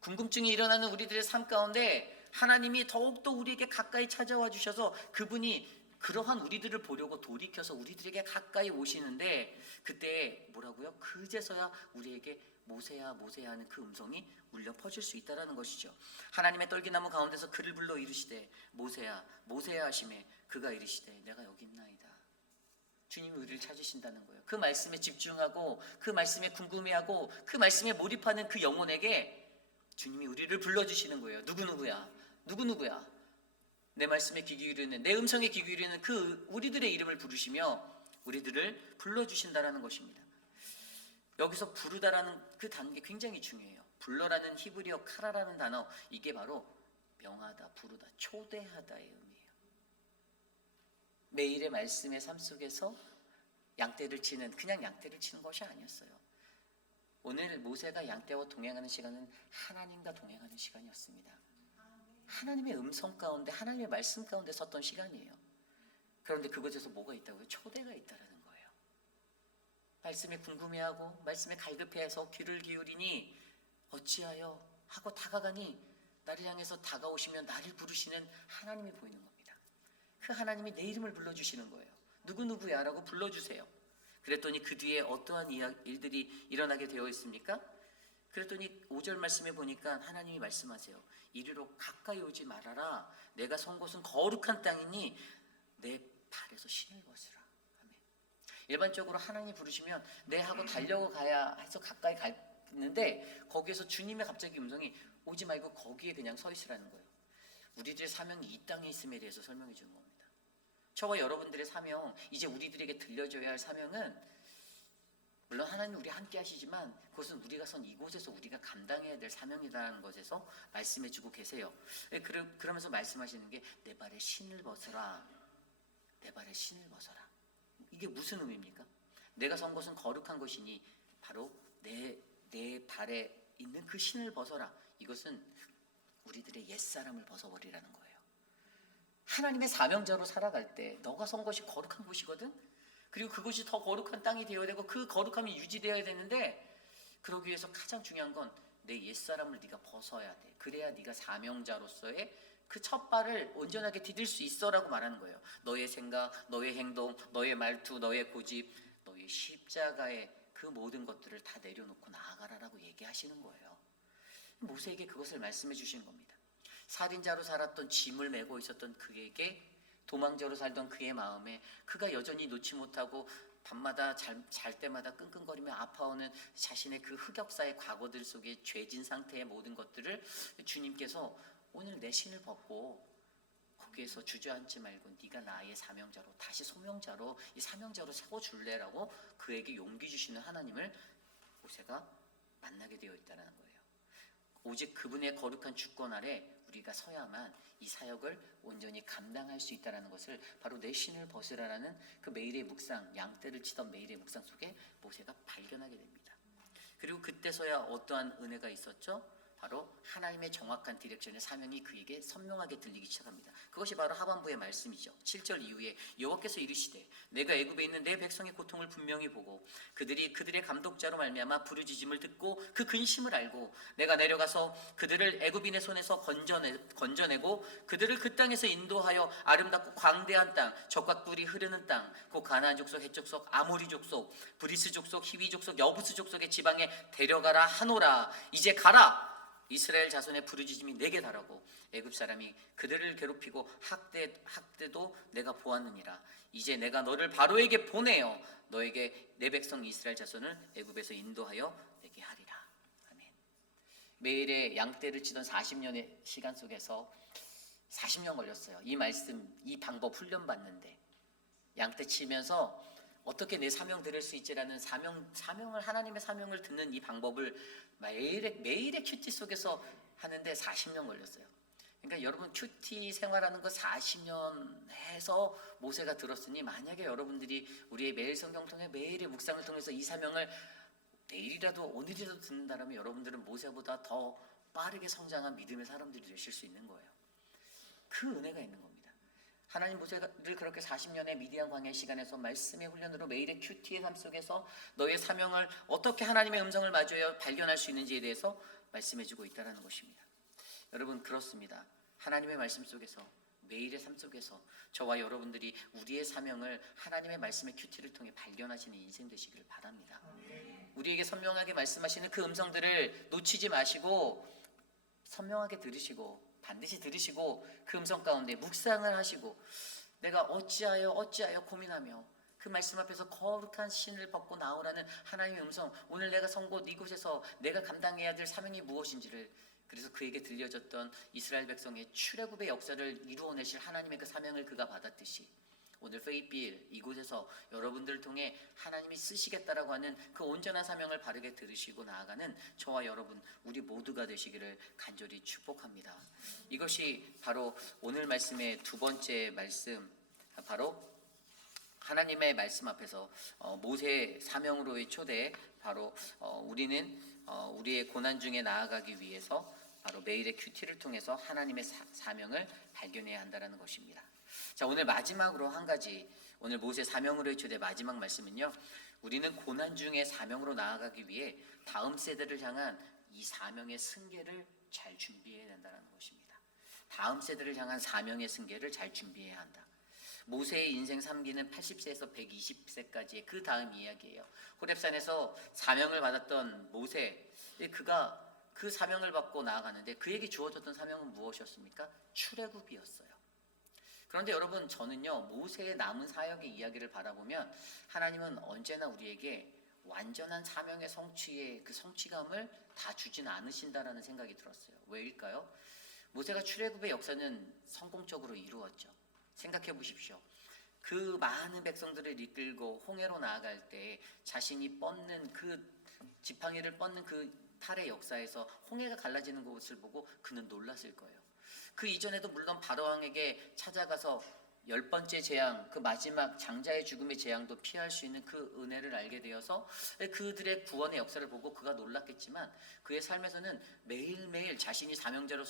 궁금증이 일어나는 우리들의 삶 가운데 하나님이 더욱더 우리에게 가까이 찾아와 주셔서 그분이 그러한 우리들을 보려고 돌이켜서 우리들에게 가까이 오시는데, 그때 뭐라고요? 그제서야 우리에게 모세야 하는 그 음성이 울려 퍼질 수 있다는 것이죠. 하나님의 떨기나무 가운데서 그를 불러 이르시되 모세야 하심에 그가 이르시되 내가 여기 있나이다. 주님이 우리를 찾으신다는 거예요. 그 말씀에 집중하고 그 말씀에 궁금해하고 그 말씀에 몰입하는 그 영혼에게 주님이 우리를 불러주시는 거예요. 누구누구야? 내 말씀에 귀 기울이는, 내 음성에 귀 기울이는 그 우리들의 이름을 부르시며 우리들을 불러주신다라는 것입니다. 여기서 부르다라는 그 단계 굉장히 중요해요. 불러라는 히브리어 카라라는 단어, 이게 바로 명하다, 부르다, 초대하다의 의미예요. 매일의 말씀의 삶 속에서 그냥 양떼를 치는 것이 아니었어요. 오늘 모세가 양떼와 동행하는 시간은 하나님과 동행하는 시간이었습니다. 하나님의 음성 가운데, 하나님의 말씀 가운데 섰던 시간이에요. 그런데 그곳에서 뭐가 있다고요? 초대가 있다라는 거예요. 말씀에 궁금해하고 말씀에 갈급해서 귀를 기울이니 어찌하여 하고 다가가니, 나를 향해서 다가오시면 나를 부르시는 하나님이 보이는 겁니다. 그 하나님이 내 이름을 불러주시는 거예요. 누구누구야 라고 불러주세요. 그랬더니 그 뒤에 어떠한 일들이 일어나게 되어 있습니까? 그랬더니 5절 말씀에 보니까 하나님이 말씀하세요. 이리로 가까이 오지 말아라. 내가 선 곳은 거룩한 땅이니 내 발에서 신을 벗으라. 아멘. 일반적으로 하나님이 부르시면 내 하고 달려가야 해서 가까이 갔는데, 거기에서 주님의 갑자기 음성이 오지 말고 거기에 그냥 서 있으라는 거예요. 우리들의 사명이 이 땅에 있음에 대해서 설명해 주는 겁니다. 저와 여러분들의 사명, 이제 우리들에게 들려줘야 할 사명은, 물론 하나님 우리 함께 하시지만 그것은 우리가 선 이곳에서 우리가 감당해야 될 사명이라는 것에서 말씀해 주고 계세요. 그러면서 말씀하시는 게 내 발에 신을 벗어라. 내 발에 신을 벗어라. 이게 무슨 의미입니까? 내가 선 곳은 거룩한 것이니 바로 내 발에 있는 그 신을 벗어라. 이것은 우리들의 옛사람을 벗어버리라는 거예요. 하나님의 사명자로 살아갈 때 너가 선 것이 거룩한 곳이거든. 그리고 그곳이 더 거룩한 땅이 되어야 되고 그 거룩함이 유지되어야 되는데, 그러기 위해서 가장 중요한 건 내 옛사람을 네가 벗어야 돼. 그래야 네가 사명자로서의 그 첫 발을 온전하게 디딜 수 있어라고 말하는 거예요. 너의 생각, 너의 행동, 너의 말투, 너의 고집, 너의 십자가의 그 모든 것들을 다 내려놓고 나아가라라고 얘기하시는 거예요. 모세에게 그것을 말씀해 주시는 겁니다. 살인자로 살았던 짐을 메고 있었던 그에게, 도망자로 살던 그의 마음에 그가 여전히 놓지 못하고 밤마다 잘 때마다 끙끙거리며 아파오는 자신의 그 흑역사의 과거들 속에 죄진 상태의 모든 것들을 주님께서 오늘 내 신을 벗고 거기에서 주저앉지 말고 네가 나의 사명자로, 다시 소명자로, 이 사명자로 세워줄래라고 그에게 용기 주시는 하나님을 모세가 만나게 되어 있다는 거예요. 오직 그분의 거룩한 주권 아래 우리가 서야만 이 사역을 온전히 감당할 수 있다는 것을 바로 내 신을 벗으라라는 그 매일의 묵상, 양떼를 치던 매일의 묵상 속에 모세가 발견하게 됩니다. 그리고 그때서야 어떠한 은혜가 있었죠? 바로 하나님의 정확한 디렉션의 사명이 그에게 선명하게 들리기 시작합니다. 그것이 바로 하반부의 말씀이죠. 7절 이후에 여호와께서 이르시되 내가 애굽에 있는 내 백성의 고통을 분명히 보고 그들이 그들의 감독자로 말미암아 부르짖음을 듣고 그 근심을 알고 내가 내려가서 그들을 애굽인의 손에서 건져내고 그들을 그 땅에서 인도하여 아름답고 광대한 땅, 젖과 꿀이 흐르는 땅, 곧 가나안 족속, 헷 족속, 아모리 족속, 브리스 족속, 히위 족속, 여부스 족속의 지방에 데려가라 하노라. 이제 가라. 이스라엘 자손의 부르짖음이 내게 달하고 애굽 사람이 그들을 괴롭히고 학대도 내가 보았느니라. 이제 내가 너를 바로에게 보내어 너에게 내 백성 이스라엘 자손을 애굽에서 인도하여 내게 하리라. 아멘. 매일의 양떼를 치던 40년의 시간 속에서 40년 걸렸어요. 이 말씀, 이 방법 훈련받는데, 양떼 치면서 어떻게 내 사명 들을 수 있지라는 사명을, 하나님의 사명을 듣는 이 방법을 매일의 큐티 속에서 하는데 40년 걸렸어요. 그러니까 여러분, 큐티 생활하는 거 40년 해서 모세가 들었으니, 만약에 여러분들이 우리의 매일 성경 통해 매일의 묵상을 통해서 이 사명을 내일이라도 오늘이라도 듣는다면 여러분들은 모세보다 더 빠르게 성장한 믿음의 사람들이 되실 수 있는 거예요. 그 은혜가 있는 겁니다. 하나님 모세를 그렇게 40년의 미디안 광야 시간에서 말씀의 훈련으로 매일의 큐티의 삶 속에서 너의 사명을 어떻게 하나님의 음성을 마주하여 발견할 수 있는지에 대해서 말씀해주고 있다는 것입니다. 여러분, 그렇습니다. 하나님의 말씀 속에서, 매일의 삶 속에서 저와 여러분들이 우리의 사명을 하나님의 말씀의 큐티를 통해 발견하시는 인생 되시기를 바랍니다. 우리에게 선명하게 말씀하시는 그 음성들을 놓치지 마시고 선명하게 들으시고, 반드시 들으시고 그 음성 가운데 묵상을 하시고, 내가 어찌하여 고민하며 그 말씀 앞에서 거룩한 신을 벗고 나오라는 하나님의 음성, 오늘 내가 선 곳 이곳에서 내가 감당해야 될 사명이 무엇인지를, 그래서 그에게 들려졌던 이스라엘 백성의 출애굽의 역사를 이루어내실 하나님의 그 사명을 그가 받았듯이 오늘 페이필 이곳에서 여러분들을 통해 하나님이 쓰시겠다라고 하는 그 온전한 사명을 바르게 들으시고 나아가는 저와 여러분, 우리 모두가 되시기를 간절히 축복합니다. 이것이 바로 오늘 말씀의 두 번째 말씀, 바로 하나님의 말씀 앞에서 모세의 사명으로의 초대, 바로 우리는 우리의 고난 중에 나아가기 위해서 바로 매일의 큐티를 통해서 하나님의 사명을 발견해야 한다는 것입니다. 자, 오늘 마지막으로 한 가지, 오늘 모세 사명으로의 초대 마지막 말씀은요, 우리는 고난 중에 사명으로 나아가기 위해 다음 세대를 향한 이 사명의 승계를 잘 준비해야 된다는 것입니다. 다음 세대를 향한 사명의 승계를 잘 준비해야 한다. 모세의 인생 3기는 80세에서 120세까지의 그 다음 이야기예요. 호렙산에서 사명을 받았던 모세, 그가 그 사명을 받고 나아가는데 그에게 주어졌던 사명은 무엇이었습니까? 출애굽이었어요. 그런데 여러분, 저는요, 모세의 남은 사역의 이야기를 바라보면 하나님은 언제나 우리에게 완전한 사명의 성취의 그 성취감을 다 주진 않으신다라는 생각이 들었어요. 왜일까요? 모세가 출애굽의 역사는 성공적으로 이루었죠. 생각해 보십시오. 그 많은 백성들을 이끌고 홍해로 나아갈 때 자신이 뻗는 그 지팡이를 뻗는 그 탈의 역사에서 홍해가 갈라지는 것을 보고 그는 놀랐을 거예요. 그 이전에도 물론 바로왕에게 찾아가서 10번째 재앙, 그 마지막 장자의 죽음의 재앙도 피할 수 있는 그 은혜를 알게 되어서 그들의 구원의 역사를 보고 그가 놀랐겠지만 그의 삶에서는 매일매일 자신이 사명자로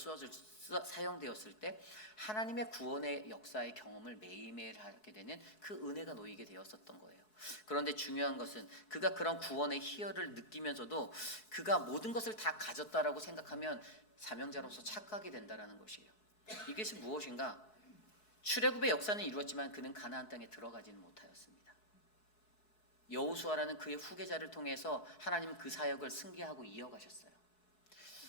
사용되었을 때 하나님의 구원의 역사의 경험을 매일매일 하게 되는 그 은혜가 놓이게 되었었던 거예요. 그런데 중요한 것은 그가 그런 구원의 희열을 느끼면서도 그가 모든 것을 다 가졌다라고 생각하면 사명자로서 착각이 된다라는 것이에요. 이것이 무엇인가? 출애굽의 역사는 이루었지만 그는 가나안 땅에 들어가지는 못하였습니다. 여호수아라는 그의 후계자를 통해서 하나님은 그 사역을 승계하고 이어가셨어요.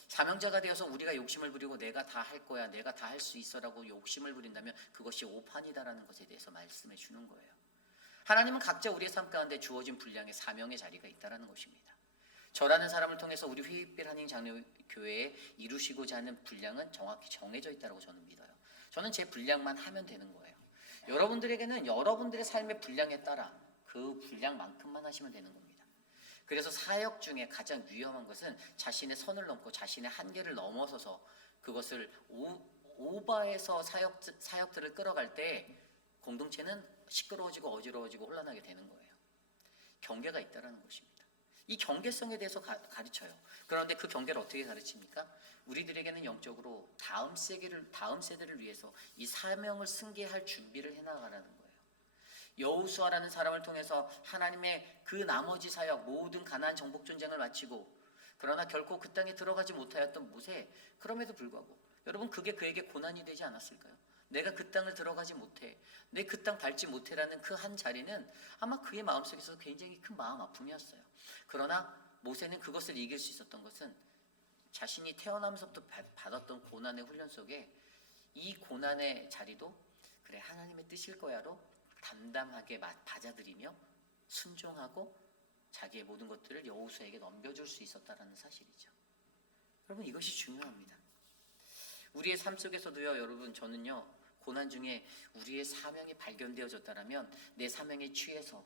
사명자가 되어서 우리가 욕심을 부리고 내가 다 할 거야, 내가 다 할 수 있어라고 욕심을 부린다면 그것이 오판이다라는 것에 대해서 말씀해 주는 거예요. 하나님은 각자 우리의 삶 가운데 주어진 분량의 사명의 자리가 있다라는 것입니다. 저라는 사람을 통해서 우리 휘빛 한인 장로교회에 이루시고자 하는 분량은 정확히 정해져 있다고 저는 믿어요. 저는 제 분량만 하면 되는 거예요. 여러분들에게는 여러분들의 삶의 분량에 따라 그 분량만큼만 하시면 되는 겁니다. 그래서 사역 중에 가장 위험한 것은 자신의 선을 넘고 자신의 한계를 넘어서서 그것을 오버해서 사역들을 끌어갈 때 공동체는 시끄러워지고 어지러워지고 혼란하게 되는 거예요. 경계가 있다는 것입니다. 이 경계성에 대해서 가르쳐요. 그런데 그 경계를 어떻게 가르칩니까? 우리들에게는 영적으로 다음 세대를 위해서 이 사명을 승계할 준비를 해나가라는 거예요. 여호수아라는 사람을 통해서 하나님의 그 나머지 사역 모든 가나안 정복 전쟁을 마치고 그러나 결코 그 땅에 들어가지 못하였던 모세, 그럼에도 불구하고 여러분 그게 그에게 고난이 되지 않았을까요? 내가 그 땅을 들어가지 못해, 내 그 땅 밟지 못해라는 그 한 자리는 아마 그의 마음속에서 굉장히 큰 마음 아픔이었어요. 그러나 모세는 그것을 이길 수 있었던 것은 자신이 태어나면서부터 받았던 고난의 훈련 속에 이 고난의 자리도 그래 하나님의 뜻일 거야로 담담하게 받아들이며 순종하고 자기의 모든 것들을 여호수아에게 넘겨줄 수 있었다라는 사실이죠. 여러분 이것이 중요합니다. 우리의 삶 속에서도요, 여러분 저는요 고난 중에 우리의 사명이 발견되어졌다라면 내 사명에 취해서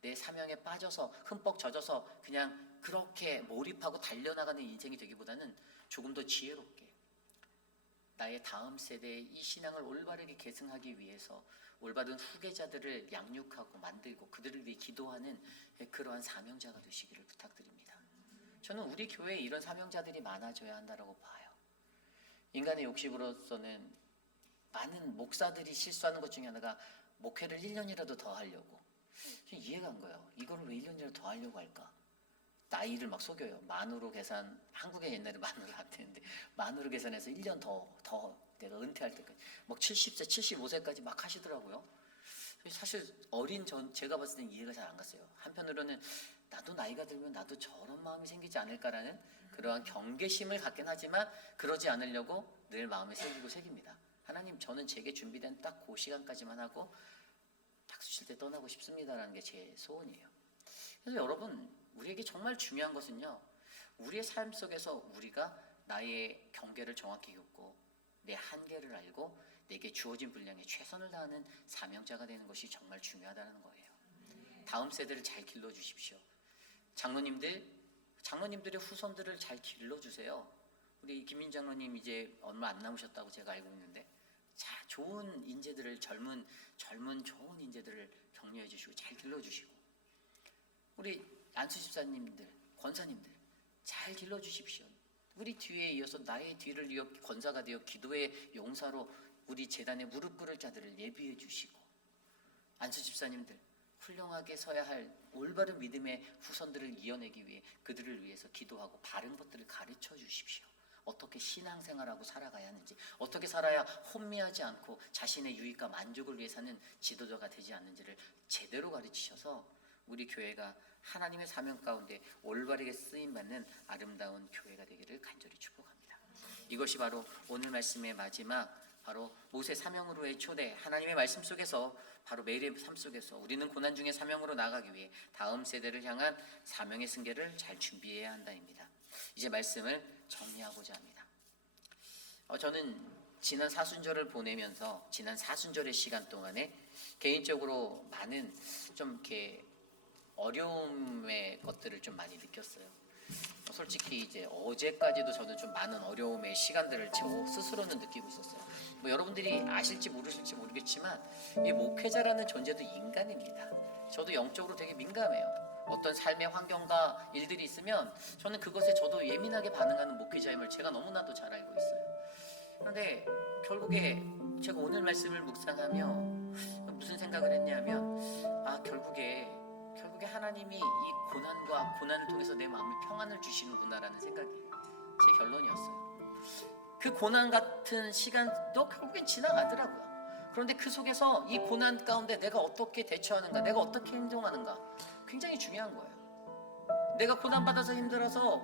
내 사명에 빠져서 흠뻑 젖어서 그냥 그렇게 몰입하고 달려나가는 인생이 되기보다는 조금 더 지혜롭게 나의 다음 세대의 이 신앙을 올바르게 계승하기 위해서 올바른 후계자들을 양육하고 만들고 그들을 위해 기도하는 그러한 사명자가 되시기를 부탁드립니다. 저는 우리 교회에 이런 사명자들이 많아져야 한다고 봐요. 인간의 욕심으로서는 많은 목사들이 실수하는 것 중에 하나가 목회를 1년이라도 더 하려고. 이해가 안 가요. 이거를 왜 1년이라도 더 하려고 할까? 나이를 막 속여요. 만으로 계산, 한국에 옛날에 만으로 안 되는데 만으로 계산해서 1년 더 내가 은퇴할 때까지 막 70세, 75세까지 막 하시더라고요. 사실 제가 봤을 땐 이해가 잘 안 갔어요. 한편으로는 나도 나이가 들면 나도 저런 마음이 생기지 않을까라는 그러한 경계심을 갖긴 하지만 그러지 않으려고 늘 마음에 새깁니다. 하나님 저는 제게 준비된 딱 그 시간까지만 하고 박수 칠 때 떠나고 싶습니다라는 게 제 소원이에요. 그래서 여러분 우리에게 정말 중요한 것은요, 우리의 삶 속에서 우리가 나의 경계를 정확히 겪고 내 한계를 알고 내게 주어진 분량에 최선을 다하는 사명자가 되는 것이 정말 중요하다는 거예요. 다음 세대를 잘 길러주십시오. 장로님들의 후손들을 잘 길러주세요. 우리 김민 장로님 이제 얼마 안 남으셨다고 제가 알고 있는데 자, 좋은 인재들을 젊은 좋은 인재들을 격려해 주시고 잘 길러주시고 우리 안수 집사님들, 권사님들 잘 길러주십시오. 우리 뒤에 이어서 나의 뒤를 이어 권사가 되어 기도의 용사로 우리 재단에 무릎 꿇을 자들을 예비해 주시고 안수 집사님들 훌륭하게 서야 할 올바른 믿음의 후손들을 이어내기 위해 그들을 위해서 기도하고 바른 것들을 가르쳐 주십시오. 어떻게 신앙생활하고 살아가야 하는지, 어떻게 살아야 혼미하지 않고 자신의 유익과 만족을 위해 사는 지도자가 되지 않는지를 제대로 가르치셔서 우리 교회가 하나님의 사명 가운데 올바르게 쓰임받는 아름다운 교회가 되기를 간절히 축복합니다. 이것이 바로 오늘 말씀의 마지막 바로 모세 사명으로의 초대, 하나님의 말씀 속에서 바로 매일의 삶 속에서 우리는 고난 중에 사명으로 나가기 위해 다음 세대를 향한 사명의 승계를 잘 준비해야 한다입니다. 이제 말씀을 정리하고자 합니다. 저는 지난 사순절을 보내면서 지난 사순절의 시간 동안에 개인적으로 많은 좀 이렇게 어려움의 것들을 좀 많이 느꼈어요. 솔직히 이제 어제까지도 저는 좀 많은 어려움의 시간들을 저 스스로는 느끼고 있었어요. 뭐 여러분들이 아실지 모르실지 모르겠지만 이 목회자라는 존재도 인간입니다. 저도 영적으로 되게 민감해요. 어떤 삶의 환경과 일들이 있으면 저는 그것에 저도 예민하게 반응하는 목회자임을 제가 너무나도 잘 알고 있어요. 그런데 결국에 제가 오늘 말씀을 묵상하며 무슨 생각을 했냐면 결국에 하나님이 이 고난을 통해서 내 마음에 평안을 주시는구나라는 생각이 제 결론이었어요. 그 고난 같은 시간도 결국엔 지나가더라고요. 그런데 그 속에서 이 고난 가운데 내가 어떻게 대처하는가, 내가 어떻게 행동하는가 굉장히 중요한 거예요. 내가 고난받아서 힘들어서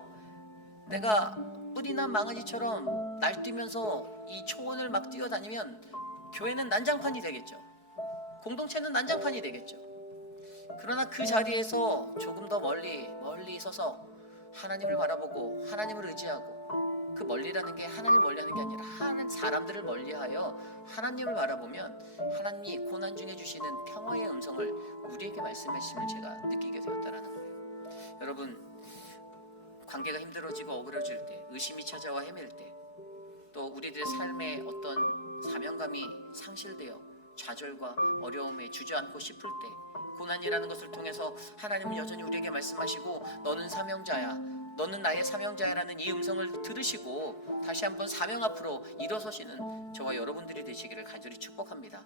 내가 뿔이나 망아지처럼 날뛰면서 이 초원을 막 뛰어다니면 교회는 난장판이 되겠죠. 공동체는 난장판이 되겠죠. 그러나 그 자리에서 조금 더 멀리 서서 하나님을 바라보고 하나님을 의지하고, 그 멀리라는 게 하나님을 멀리하는 게 아니라 하는 사람들을 멀리하여 하나님을 바라보면 하나님이 고난 중에 주시는 평화의 음성을 우리에게 말씀하심을 제가 느끼게 되었다라는 거예요. 여러분, 관계가 힘들어지고 억울해질 때, 의심이 찾아와 헤맬 때, 또 우리들의 삶에 어떤 사명감이 상실되어 좌절과 어려움에 주저앉고 싶을 때, 고난이라는 것을 통해서 하나님은 여전히 우리에게 말씀하시고 너는 사명자야, 너는 나의 사명자야라는 이 음성을 들으시고 다시 한번 사명 앞으로 일어서시는 저와 여러분들이 되시기를 간절히 축복합니다.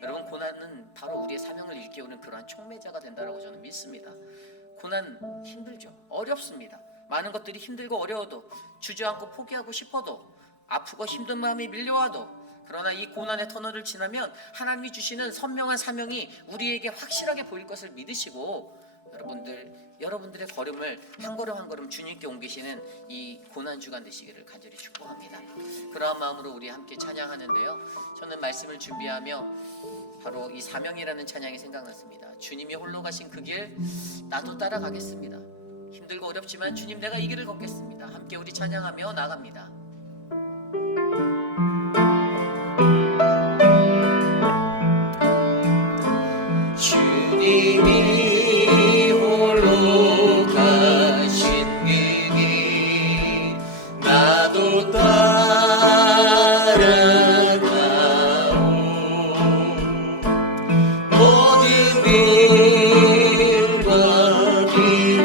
여러분, 고난은 바로 우리의 사명을 일깨우는 그러한 촉매자가 된다라고 저는 믿습니다. 고난 힘들죠. 어렵습니다. 많은 것들이 힘들고 어려워도, 주저앉고 포기하고 싶어도, 아프고 힘든 마음이 밀려와도, 그러나 이 고난의 터널을 지나면 하나님이 주시는 선명한 사명이 우리에게 확실하게 보일 것을 믿으시고, 여러분들의 걸음을 한 걸음 한 걸음 주님께 옮기시는 이 고난 주간 되시기를 간절히 축복합니다. 그러한 마음으로 우리 함께 찬양하는데요, 저는 말씀을 준비하며 바로 이 사명이라는 찬양이 생각났습니다. 주님이 홀로 가신 그 길 나도 따라가겠습니다. 힘들고 어렵지만 주님, 내가 이 길을 걷겠습니다. 함께 우리 찬양하며 나갑니다. 주님이 홀로 가신 그 길 나도 따라가오. 모든 일과 길을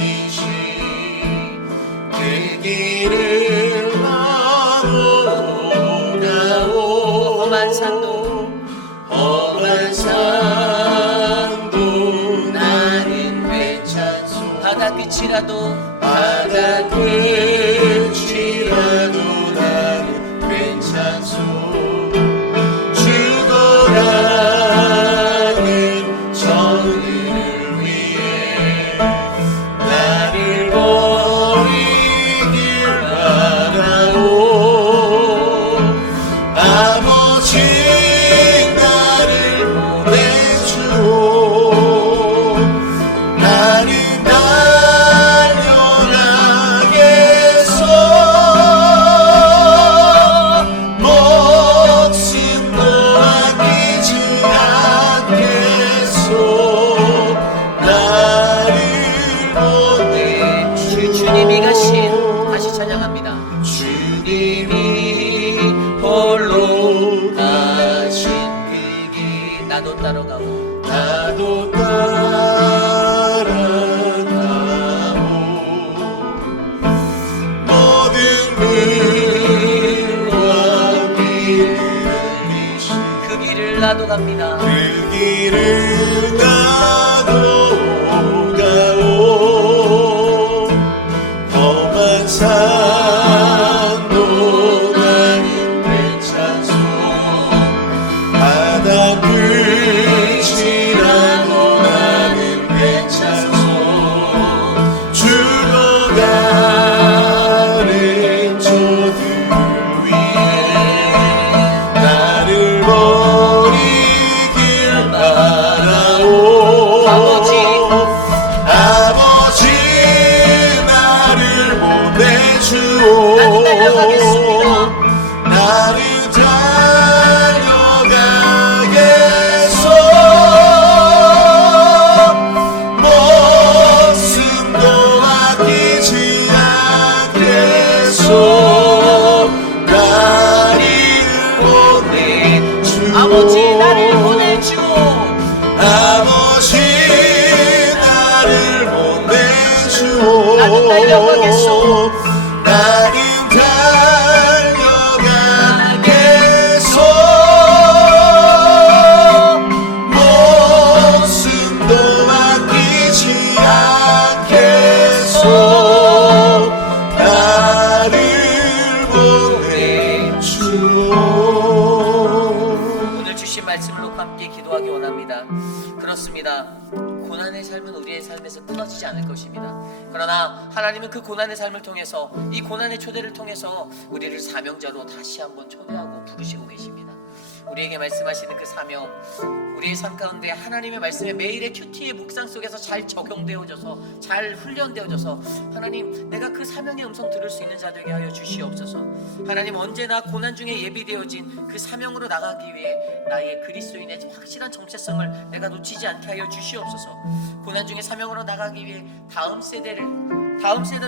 잃으신 그 길을 나도 가오. 험한 산도 나는 괜찮소. 바다 끝이라도 나는 괜찮소. 죽어가는 정의를 위해 나를 버리길 바라오. 아버지 나를 보내주오. 나는 달려가겠소. 목숨도 아끼지 않겠소. 나를 보내주오. 주님이 가신, 다시 찬양합니다. 주님이 홀로 가신 그 길 나도 따라가고, 나도 따라가오. 모든 일과 길을 잃으신 그 길을 나도 갑니다. 그 길을 나도 가오. 험한 산도 나는 괜찮소. 바다 끝이라도 나는 괜찮소. 죽어가는 저들 위해 나를 버리길 바라오. 아버지 달려가겠소. 나는 달려가겠소. 목숨도 아끼지 않겠소. 나를 보내주오. 오늘 주신 말씀을 놓고 함께 기도하기 원합니다. 그렇습니다. 고난의 삶은 우리의 삶에서 끊어지지 않을 것입니다. 그러나 하나님은 그 고난의 삶을 통해서, 이 고난의 초대를 통해서 우리를 사명자로 다시 한번 초대하고 부르시고 계십니다. 우리에게 말씀하시는 그 사명, 우리의 삶 가운데 하나님의 말씀에 매일의 큐티의 묵상 속에서 잘 적용되어져서, 잘 훈련되어져서, 하나님, 내가 그 사명의 음성 들을 수 있는 자 되게 하여 주시옵소서. 하나님, 언제나 고난 중에 예비되어진 그 사명으로 나가기 위해 나의 그리스도인의 확실한 정체성을 내가 놓치지 않게 하여 주시옵소서. 고난 중에 사명으로 나가기 위해 다음 세대를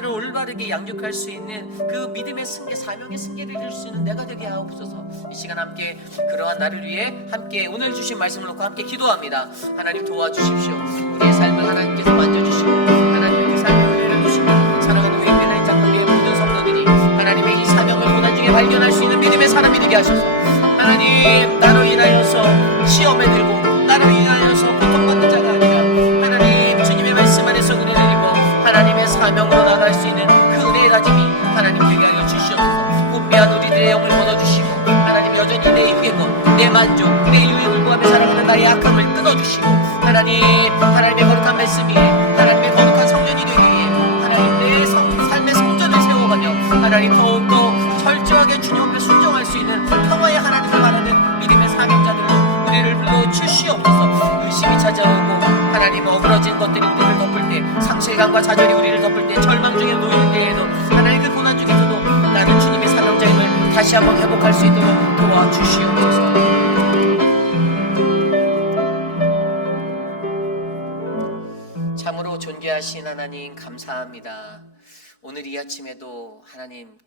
올바르게 양육할 수 있는 그 믿음의 승계, 사명의 승계를 이룰 수 있는 내가 되게 하옵소서. 이 시간 함께 그러한 나를 위해 함께 오늘 주신 말씀을 놓고 함께 기도합니다. 하나님 도와주십시오. 우리의 삶을 하나님께서 만져주시고 하나님의 그 삶의 은혜를 주시고 사랑하는 웨이비라인 장로교의 모든 성도들이 하나님의 이 사명을 고난 중에 발견할 수 있는 믿음의 사람이 되게 하셔서, 하나님, 나로 인하여서 시험에 들고 나로 인하여서 고통받는 자가 아니라 하나님 주님의 말씀 안에서 은혜를 입어 하나님의 사명으로 나갈 수 있는 그 은혜의 다짐이 하나님 되게 하여 주시옵소서. 운미한 우리들의 영을 걷어주시고 하나님 여전히 내 유괴권, 내 만족, 내 유익을 구하며 살아가는 나의 악함을 끊어주시고 하나님의 거룩한 말씀이 하나님의 거룩한 성전이 되기 위해 하나님 내 삶의 성전을 세워가며 하나님 더욱더 철저하게 주님 앞에 순종할 수 있는 평화의 하나님을 말하는 믿음의 사명자들로 우리를 불러 주시옵소서. 의심이 찾아오고 하나님 어그러진 것들이 우리를 덮을 때, 상실감과 좌절이 우리를 덮을 때, 절망 중에 놓일 때에도 하나님 그 고난 중에서도 나는 주님의 사명자임을 다시 한번 회복할 수 있도록 도와주시옵소서. 참으로 존귀하신 하나님 감사합니다. 오늘 이 아침에도 하나님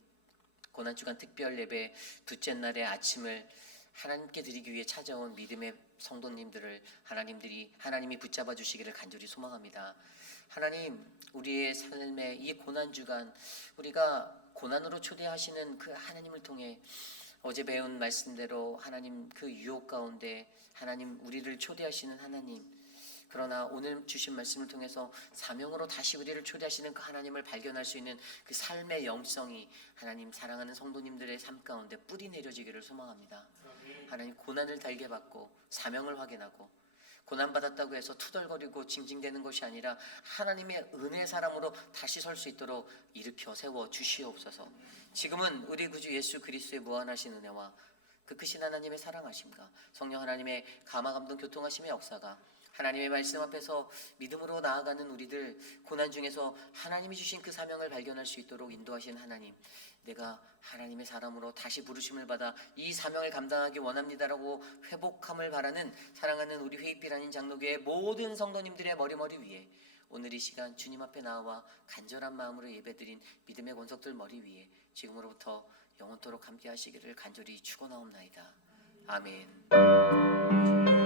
고난주간 특별 예배 둘째 날의 아침을 하나님께 드리기 위해 찾아온 믿음의 성도님들을 하나님이 붙잡아 주시기를 간절히 소망합니다. 하나님, 우리의 삶의 이 고난주간 우리가 고난으로 초대하시는 그 하나님을 통해 어제 배운 말씀대로 하나님 그 유혹 가운데 하나님 우리를 초대하시는 하나님, 그러나 오늘 주신 말씀을 통해서 사명으로 다시 우리를 초대하시는 그 하나님을 발견할 수 있는 그 삶의 영성이 하나님 사랑하는 성도님들의 삶 가운데 뿌리 내려지기를 소망합니다. 하나님, 고난을 달게 받고 사명을 확인하고 고난받았다고 해서 투덜거리고 징징대는 것이 아니라 하나님의 은혜의 사람으로 다시 설 수 있도록 일으켜 세워 주시옵소서. 지금은 우리 구주 예수 그리스도의 무한하신 은혜와 그 크신 하나님의 사랑하심과 성령 하나님의 감화감동 교통하심의 역사가 하나님의 말씀 앞에서 믿음으로 나아가는 우리들, 고난 중에서 하나님이 주신 그 사명을 발견할 수 있도록 인도하신 하나님, 내가 하나님의 사람으로 다시 부르심을 받아 이 사명을 감당하기 원합니다라고 회복함을 바라는 사랑하는 우리 회입비라는 장로교의 모든 성도님들의 머리 위에 오늘 이 시간 주님 앞에 나와 간절한 마음으로 예배드린 믿음의 권속들 머리 위에 지금으로부터 영원토록 함께 하시기를 간절히 축원하옵나이다. 아멘.